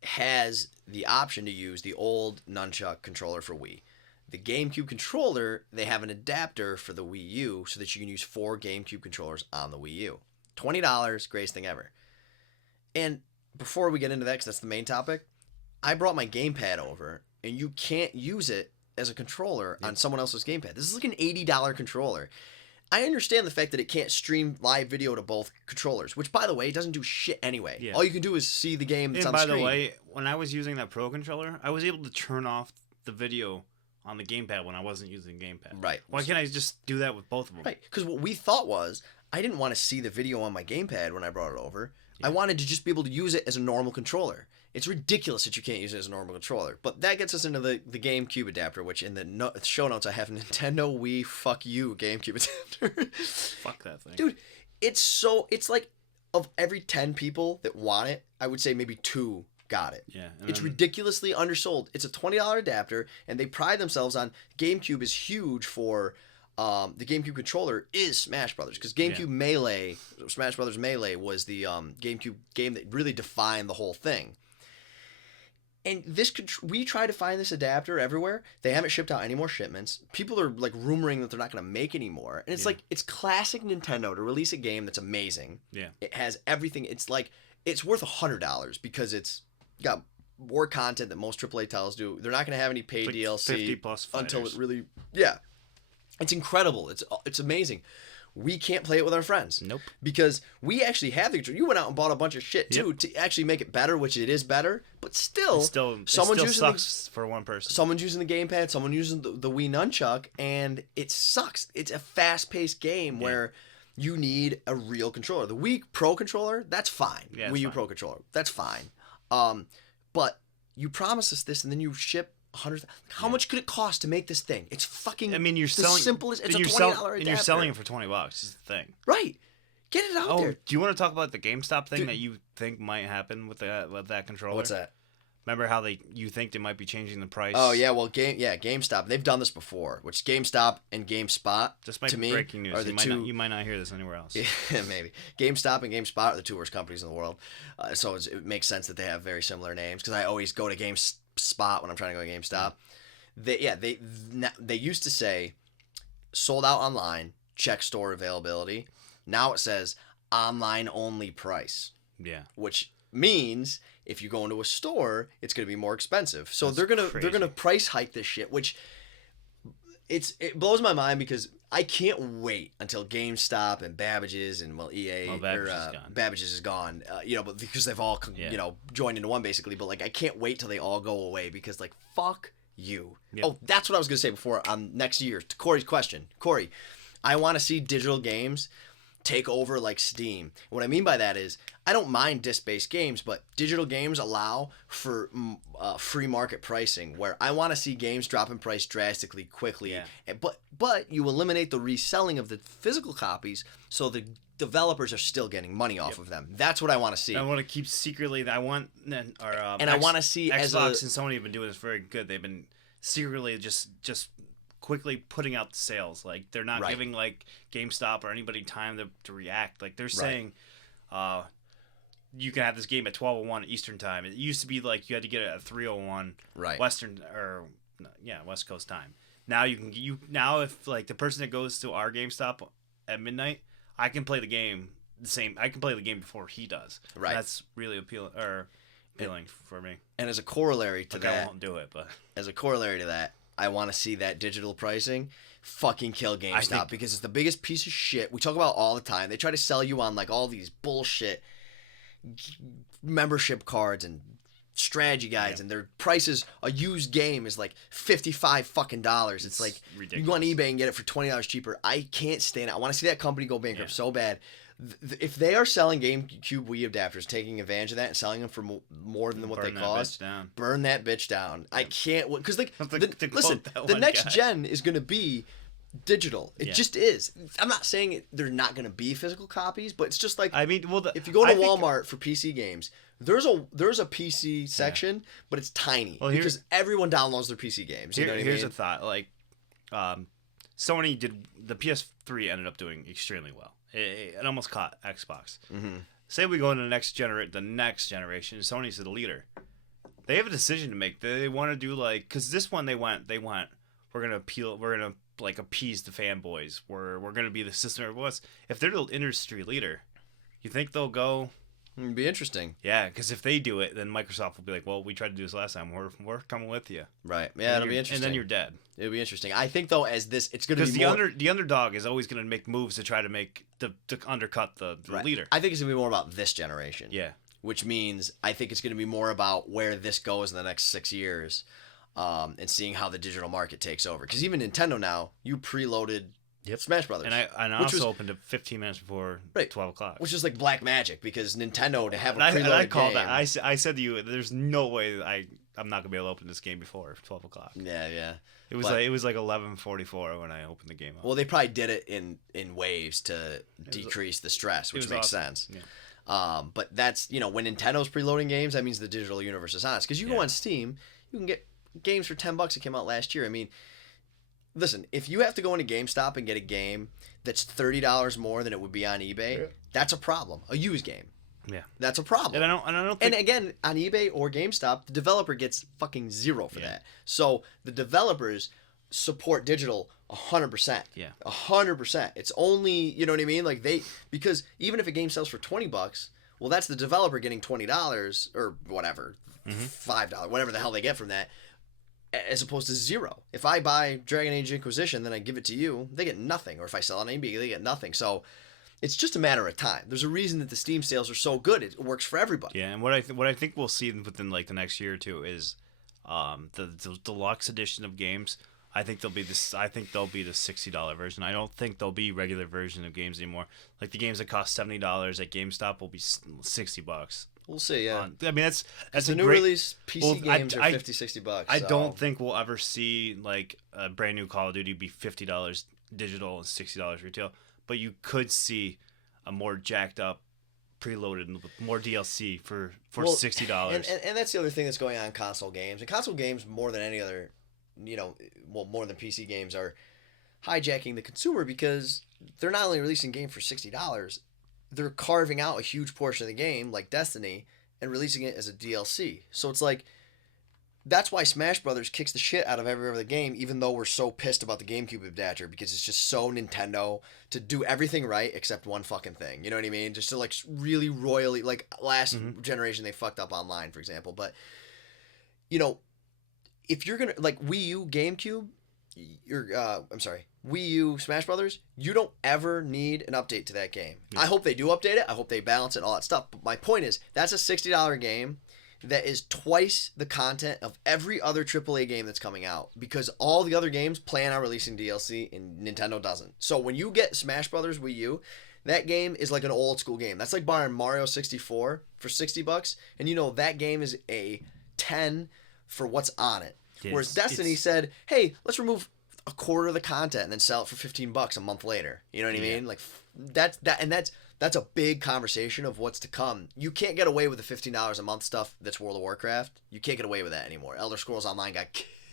has the option to use the old nunchuck controller for Wii. The GameCube controller, they have an adapter for the Wii U so that you can use 4 GameCube controllers on the Wii U. $20, greatest thing ever. And before we get into that, because that's the main topic, I brought my gamepad over, and you can't use it as a controller on someone else's gamepad. This is like an $80 controller. I understand the fact that it can't stream live video to both controllers, which, by the way, it doesn't do shit anyway. Yeah. All you can do is see the game that's on the screen. By the way, when I was using that Pro controller, I was able to turn off the video on the gamepad when I wasn't using the gamepad. Right. Why can't I just do that with both of them? Right, because what we thought was, I didn't want to see the video on my gamepad when I brought it over. Yeah. I wanted to just be able to use it as a normal controller. It's ridiculous that you can't use it as a normal controller. But that gets us into the GameCube adapter, which in the show notes I have Nintendo Wii fuck you GameCube adapter. Fuck that thing. Dude, it's like of every 10 people that want it, I would say maybe 2 got it. Yeah. It's ridiculously undersold. It's a $20 adapter, and they pride themselves on GameCube is huge for the GameCube controller is Smash Brothers, because GameCube Melee, Smash Brothers Melee was the GameCube game that really defined the whole thing. And we try to find this adapter everywhere. They haven't shipped out any more shipments. People are like rumoring that they're not going to make any more. And it's like, it's classic Nintendo to release a game that's amazing. Yeah. It has everything. It's like, it's worth $100 because it's got more content than most AAA titles do. They're not going to have any paid like DLC 50 plus fighters. Until it really, it's incredible. It's amazing. We can't play it with our friends. Nope. Because we actually have the controller. You went out and bought a bunch of shit too to actually make it better, which it is better. But still, someone's using sucks for one person. Someone's using the gamepad. Someone using the Wii nunchuck, and it sucks. It's a fast-paced game where you need a real controller. The Wii Pro controller, that's fine. Yeah, Wii U Pro controller, that's fine. But you promise us this, and then you ship 100. How much could it cost to make this thing? It's fucking. I mean, you're selling simple as it's a $20 adapter. And you're selling it for $20. Is the thing, right? Get it out there. Do you want to talk about the GameStop thing that you think might happen with that controller? What's that? Remember how you think they might be changing the price? Oh yeah, well GameStop. They've done this before, which GameStop and GameSpot. This might be breaking news. You might not hear this anywhere else. Yeah, maybe. GameStop and GameSpot are the two worst companies in the world, so it makes sense that they have very similar names. Because I always go to GameSpot when I'm trying to go to GameStop. They used to say sold out online, check store availability. Now it says online only price. Yeah. Which means if you go into a store, it's going to be more expensive. So they're gonna price hike this shit, which it blows my mind because I can't wait until GameStop and Babbage's and Babbage's is gone. But because they've all joined into one basically. But like I can't wait till they all go away because like fuck you. Yep. Oh, that's what I was gonna say before. Next year, to Corey's question, Corey, I want to see digital games take over like Steam. What I mean by that is I don't mind disc-based games, but digital games allow for free market pricing where I want to see games drop in price drastically quickly. Yeah. But you eliminate the reselling of the physical copies so the developers are still getting money off of them. That's what I want to see. I want to keep secretly. I want I want to see Xbox and Sony have been doing this very good. They've been secretly just quickly putting out the sales. Like they're not giving like GameStop or anybody time to react. Like they're saying you can have this game at 12:01 Eastern time. It used to be like you had to get it at 3:01 West Coast time. Now now if like the person that goes to our GameStop at midnight, I can play the game I can play the game before he does. Right. And that's really appealing for me. And as a corollary to that, I won't do it, but as a corollary to that, I want to see that digital pricing fucking kill GameStop because it's the biggest piece of shit. We talk about all the time. They try to sell you on like all these bullshit membership cards and strategy guides, and their prices. A used game is like $55 fucking dollars. It's like ridiculous. You go on eBay and get it for $20 cheaper. I can't stand it. I want to see that company go bankrupt so bad. If they are selling GameCube Wii adapters, taking advantage of that and selling them for more than what they cost, burn that bitch down. Yeah. I can't, because like listen, the next gen is going to be digital. It just is. I'm not saying they're not going to be physical copies, but it's just like if you go to Walmart for PC games, there's a PC section, but it's tiny because everyone downloads their PC games. Here's a thought: like, Sony did the PS3 ended up doing extremely well. It almost caught Xbox. Mm-hmm. Say we go into the next generation. Sony's the leader. They have a decision to make. They want to do like because this one they went. We're gonna appease the fanboys. We're gonna be the system of what's. If they're the industry leader, you think they'll go? It'd be interesting. Yeah, because if they do it, then Microsoft will be like, "Well, we tried to do this last time. We're coming with you." Right. Yeah, it'll be interesting. And then you're dead. It'll be interesting. I think though, it's going to be because the underdog is always going to make moves to try to make to undercut the leader. I think it's going to be more about this generation. Yeah. Which means I think it's going to be more about where this goes in the next 6 years, and seeing how the digital market takes over. Because even Nintendo now, you preloaded. Yep. Smash Brothers. And I also opened it 15 minutes before 12 o'clock. Which is like black magic because Nintendo to have a preloaded I called game. That. I said to you, there's no way I'm not gonna be able to open this game before 12 o'clock. Yeah. It was like 11:44 when I opened the game up. Well, they probably did it in waves to decrease the stress, which makes sense. Yeah. But that's when Nintendo's preloading games, that means the digital universe is honest. Because you go on Steam, you can get games for $10 that came out last year. I mean. Listen, if you have to go into GameStop and get a game that's $30 more than it would be on eBay, that's a problem. A used game. Yeah. That's a problem. And I don't think... And again, on eBay or GameStop, the developer gets fucking zero for that. So the developers support digital 100%. Yeah. 100%. It's only, you know what I mean? Like because even if a game sells for $20, well, that's the developer getting $20 or whatever, $5, whatever the hell they get from that. As opposed to zero. If I buy Dragon Age Inquisition, then I give it to you, they get nothing. Or if I sell it on eBay, they get nothing. So it's just a matter of time. There's a reason that the Steam sales are so good. It works for everybody. Yeah, and what I think we'll see within like the next year or two is the deluxe edition of games. I think they'll be the $60 version. I don't think there'll be regular version of games anymore. Like the games that cost $70 at GameStop will be $60. We'll see, yeah. I mean, that's a new release. PC games are $50-$60. I don't think we'll ever see like a brand new Call of Duty be $50 digital and $60 retail. But you could see a more jacked up, preloaded with more DLC for $60. And that's the other thing that's going on in console games. And console games, more than any other, more than PC games, are hijacking the consumer because they're not only releasing a game for $60, they're carving out a huge portion of the game, like Destiny, and releasing it as a DLC. So it's like, that's why Smash Brothers kicks the shit out of every other game, even though we're so pissed about the GameCube adapter, because it's just so Nintendo to do everything right except one fucking thing. You know what I mean? Just to like really royally, like last generation they fucked up online, for example. But if you're gonna like Wii U, GameCube, Wii U, Smash Brothers, you don't ever need an update to that game. Yeah. I hope they do update it. I hope they balance it and all that stuff. But my point is, that's a $60 game that is twice the content of every other AAA game that's coming out, because all the other games plan on releasing DLC and Nintendo doesn't. So when you get Smash Brothers Wii U, that game is like an old school game. That's like buying Mario 64 for $60, and that game is a 10 for what's on it. Whereas Destiny said, hey, let's remove a quarter of the content and then sell it for $15 a month later. You know what I mean? Like that's a big conversation of what's to come. You can't get away with the $15 a month stuff that's World of Warcraft. You can't get away with that anymore. Elder Scrolls Online got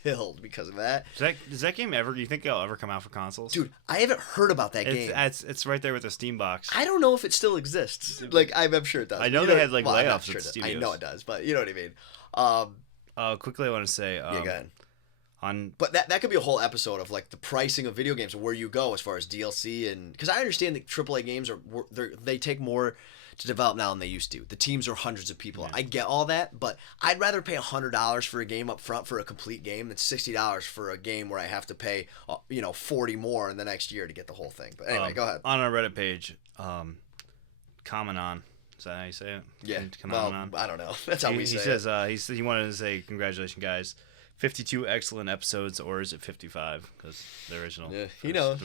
killed because of that. Does that game ever? Do you think it'll ever come out for consoles? Dude, I haven't heard about that game. It's right there with the Steam box. I don't know if it still exists. Like I'm sure it does. I know they had layoffs at studios. I know it does, but you know what I mean. Quickly, I want to say. Yeah, go ahead. But that could be a whole episode of like the pricing of video games and where you go as far as DLC, and because I understand that AAA games they take more to develop now than they used to. The teams are hundreds of people. Yeah. I get all that, but I'd rather pay $100 for a game up front for a complete game than $60 for a game where I have to pay $40 more in the next year to get the whole thing. But anyway, go ahead. On our Reddit page, comment on. Is that how you say it? Yeah. I don't know. That's how we say it. He says he wanted to say congratulations, guys. 52 excellent episodes, or is it 55? Because the original, the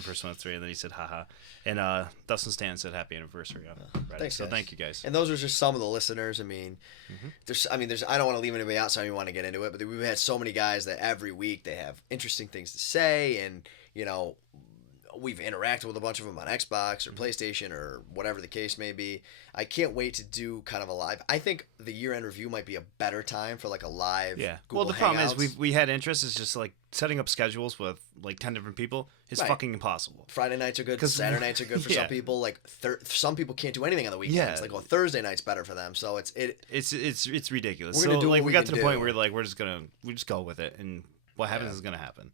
first one was 3, and then he said, haha. And Dustin Stanton said, happy anniversary on Reddit. Thanks, so thank you, guys. And those are just some of the listeners. I mean, there's I don't want to leave anybody out, so I don't want to get into it, but we've had so many guys that every week they have interesting things to say, and, we've interacted with a bunch of them on Xbox or PlayStation or whatever the case may be. I can't wait to do kind of a live. I think the year-end review might be a better time for like a live Google Well, the problem is we had interest. It's just like setting up schedules with like 10 different people is fucking impossible. Friday nights are good. Saturday nights are good for some people. Like some people can't do anything on the weekends. Yeah. Like Thursday night's better for them. So it's ridiculous. We're gonna do we got to the point where like we just go with it, and what happens is gonna happen.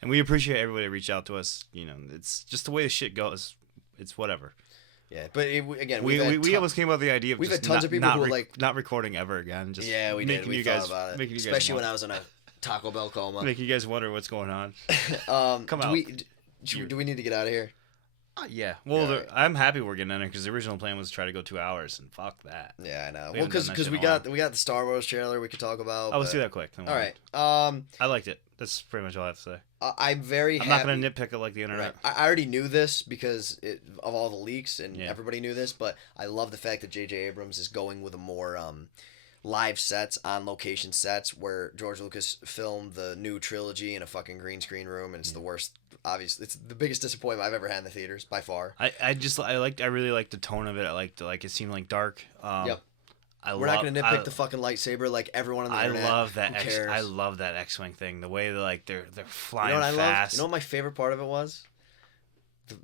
And we appreciate everybody that reach out to us. It's just the way the shit goes. It's whatever. Yeah, but again, we almost came up with the idea of we've had tons of people who not recording ever again. Just we did. We thought about it, especially when I was in a Taco Bell coma. Making you guys wonder what's going on. Come out. Do we need to get out of here? Yeah. Well, right. I'm happy we're getting in there because the original plan was to try to go 2 hours, and fuck that. Yeah, I know. Well, because we got the Star Wars trailer we could talk about. Let's do that quick. All right. I liked it. That's pretty much all I have to say. I'm very happy. I'm not going to nitpick it like the internet. Right. I already knew this because of all the leaks, and everybody knew this, but I love the fact that J.J. Abrams is going with a more live sets, on location sets, where George Lucas filmed the new trilogy in a fucking green screen room, and it's the worst. Obviously, it's the biggest disappointment I've ever had in the theaters by far. I really liked the tone of it. I liked it seemed like dark. Yep. We're not going to nitpick the fucking lightsaber like everyone on the internet. I love that X-wing thing. The way they're flying fast. You know what my favorite part of it was?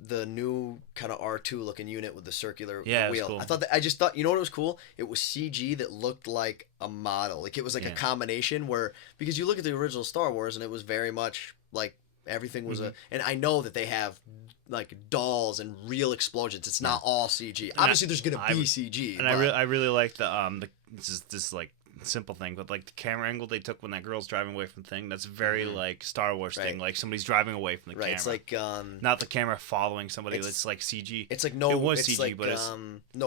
The new kind of R2 looking unit with the circular wheel. Cool. I just thought, you know what was cool? It was CG that looked like a model. Like it was like a combination where, because you look at the original Star Wars and it was very much like everything was and I know that they have like dolls and real explosions. It's not all CG. Obviously there's going to be CG. And I really like the this is like simple thing, but like the camera angle they took when that girl's driving away from the thing, that's very like Star Wars thing, like somebody's driving away from the camera. It's like not the camera following somebody. It's like CG. It's like No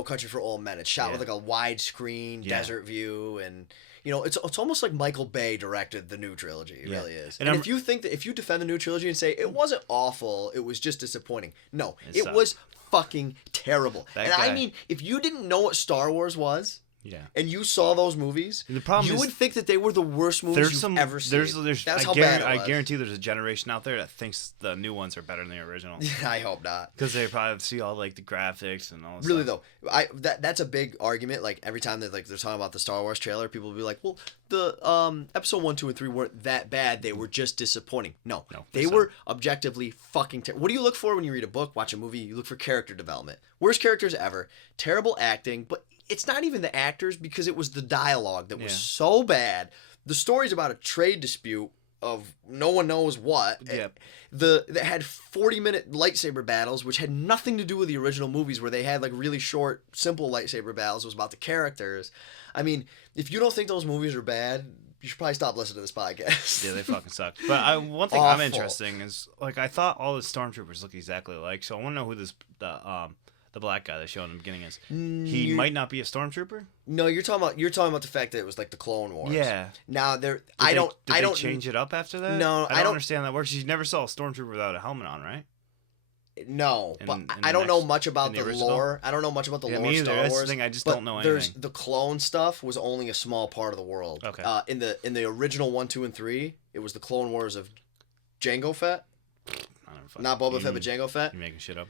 Country for Old Men. It's shot with like a widescreen desert view, and it's almost like Michael Bay directed the new trilogy. It really is. And if you defend the new trilogy and say it wasn't awful, it was just disappointing. No, it was fucking terrible. I mean, if you didn't know what Star Wars was, Yeah. And you saw those movies, the problem you would think that they were the worst movies you've ever seen. That's how bad it was. I guarantee there's a generation out there that thinks the new ones are better than the original. I hope not. Because they probably see all like the graphics and all that really stuff. Though, that's a big argument. Like every time they're talking about the Star Wars trailer, people will be like, well, the episode 1, 2, and 3 weren't that bad. They were just disappointing. No, they were objectively fucking terrible. What do you look for when you read a book, watch a movie? You look for character development. Worst characters ever. Terrible acting, but it's not even the actors because it was the dialogue that was so bad. The story's about a trade dispute of no one knows what. Yep. That had 40-minute lightsaber battles, which had nothing to do with the original movies where they had like really short, simple lightsaber battles. It was about the characters. I mean, if you don't think those movies are bad, you should probably stop listening to this podcast. Yeah, they fucking suck. But one thing I'm interested in is, like, I thought all the stormtroopers look exactly alike, so I want to know who the black guy they showed in the beginning is. He might not be a stormtrooper. No, you're talking about the fact that it was like the Clone Wars. Yeah. Now Did they change it up after that? No, I don't understand how that works. You never saw a stormtrooper without a helmet on, right? No, but I don't know much about the lore. I don't know much about the lore of Star Wars. That's the thing. I just don't know anything. The clone stuff was only a small part of the world. Okay. In the original 1, 2, and 3, it was the Clone Wars of Jango Fett. Not Boba Fett, but Jango Fett. You're making shit up.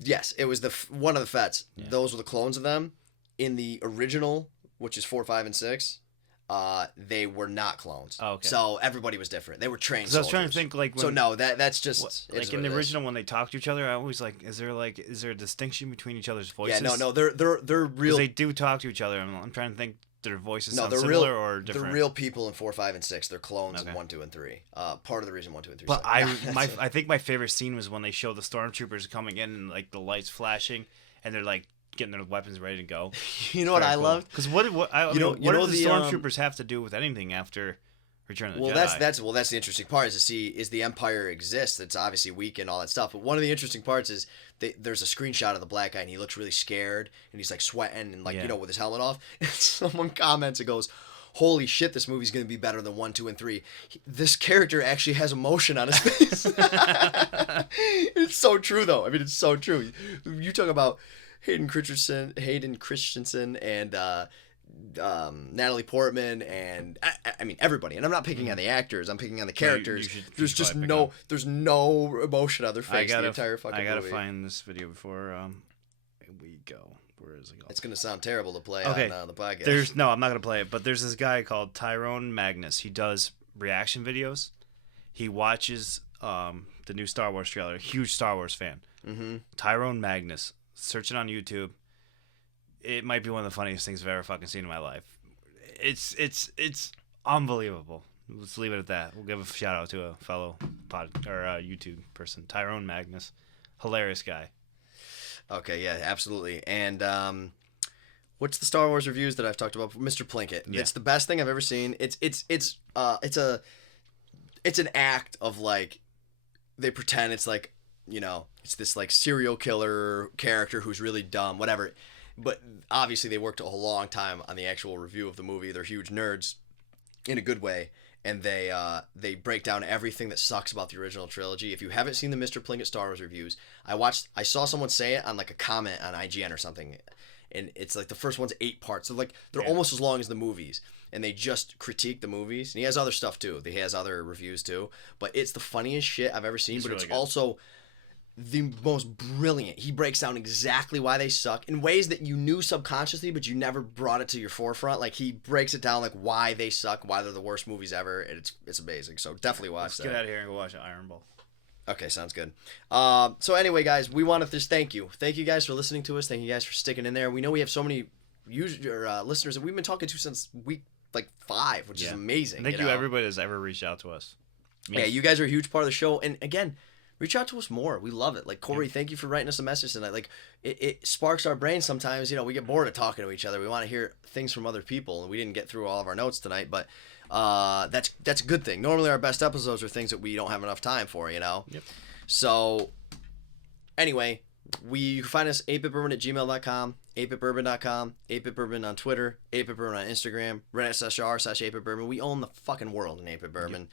Yes, it was one of the Fetts. Yeah. Those were the clones of them. In the original, which is 4, 5, and 6, they were not clones. Oh, okay. So everybody was different. They were trained soldiers. I was trying to think like. So no, that's just like in the original when they talk to each other. I always like, is there a distinction between each other's voices? Yeah, no, they're real. They do talk to each other. I'm trying to think. Their voices sound similar or different? They're real people in 4, 5, and 6. They're clones in 1, 2, and 3. Part of the reason 1, 2, and 3. But I think my favorite scene was when they show the stormtroopers coming in and like the lights flashing and they're like getting their weapons ready to go. You know what I love? Because what do the stormtroopers have to do with anything after Return of the Jedi? That's the interesting part is the Empire exists. It's obviously weak and all that stuff. But one of the interesting parts is there's a screenshot of the black guy and he looks really scared and he's like sweating and with his helmet off. And someone comments and goes, "Holy shit, this movie's gonna be better than 1, 2, and 3. This character actually has emotion on his face." It's so true though. I mean, it's so true. You talk about Hayden Christensen, and Natalie Portman, and I mean everybody. And I'm not picking on the actors. I'm picking on the characters. There's no emotion on their face the entire fucking movie. I gotta find this video before we go. Where is it? It's gonna sound terrible to play on the podcast. I'm not gonna play it. But there's this guy called Tyrone Magnus. He does reaction videos. He watches the new Star Wars trailer. Huge Star Wars fan. Mm-hmm. Tyrone Magnus. Search it on YouTube. It might be one of the funniest things I've ever fucking seen in my life. It's unbelievable. Let's leave it at that. We'll give a shout out to a fellow YouTube person, Tyrone Magnus, hilarious guy. Okay, yeah, absolutely. And what's the Star Wars reviews that I've talked about? Mr. Plinkett. Yeah. It's the best thing I've ever seen. It's an act of like they pretend it's like, it's this like serial killer character who's really dumb, whatever. But obviously they worked a long time on the actual review of the movie. They're huge nerds in a good way. And they break down everything that sucks about the original trilogy. If you haven't seen the Mr. Plinkett Star Wars reviews, I saw someone say it on like a comment on IGN or something. And it's like the first one's 8 parts. So like they're almost as long as the movies. And they just critique the movies. And he has other stuff too. He has other reviews too. But it's the funniest shit I've ever seen. But really it's also the most brilliant. He breaks down exactly why they suck in ways that you knew subconsciously, but you never brought it to your forefront. Like he breaks it down like why they suck, why they're the worst movies ever. And it's amazing. So definitely watch that. Let's get out of here and go watch Iron Ball. Okay, sounds good. So anyway, guys, we want to just thank you. Thank you guys for listening to us. Thank you guys for sticking in there. We know we have so many listeners that we've been talking to since week 5, which is amazing. Thank you everybody that's ever reached out to us. Yeah, you guys are a huge part of the show. And again, reach out to us more. We love it. Like Corey, thank you for writing us a message tonight. Like it sparks our brains sometimes. We get bored of talking to each other. We want to hear things from other people, and we didn't get through all of our notes tonight, but that's a good thing. Normally our best episodes are things that we don't have enough time for, Yep. So anyway, you can find us 8bitbourbon@gmail.com, 8bitbourbon.com, 8bitbourbon on Twitter, 8bitbourbon on Instagram, reddit.r/8bitbourbon. We own the fucking world in 8bitbourbon. Yep.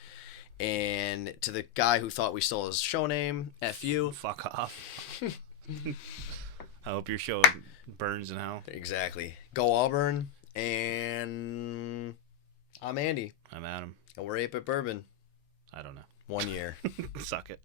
And to the guy who thought we stole his show name, F you. Fuck off. I hope your show burns in hell. Exactly. Go Auburn, and I'm Andy. I'm Adam. And we're 8-bit Bourbon. I don't know. 1 year. Suck it.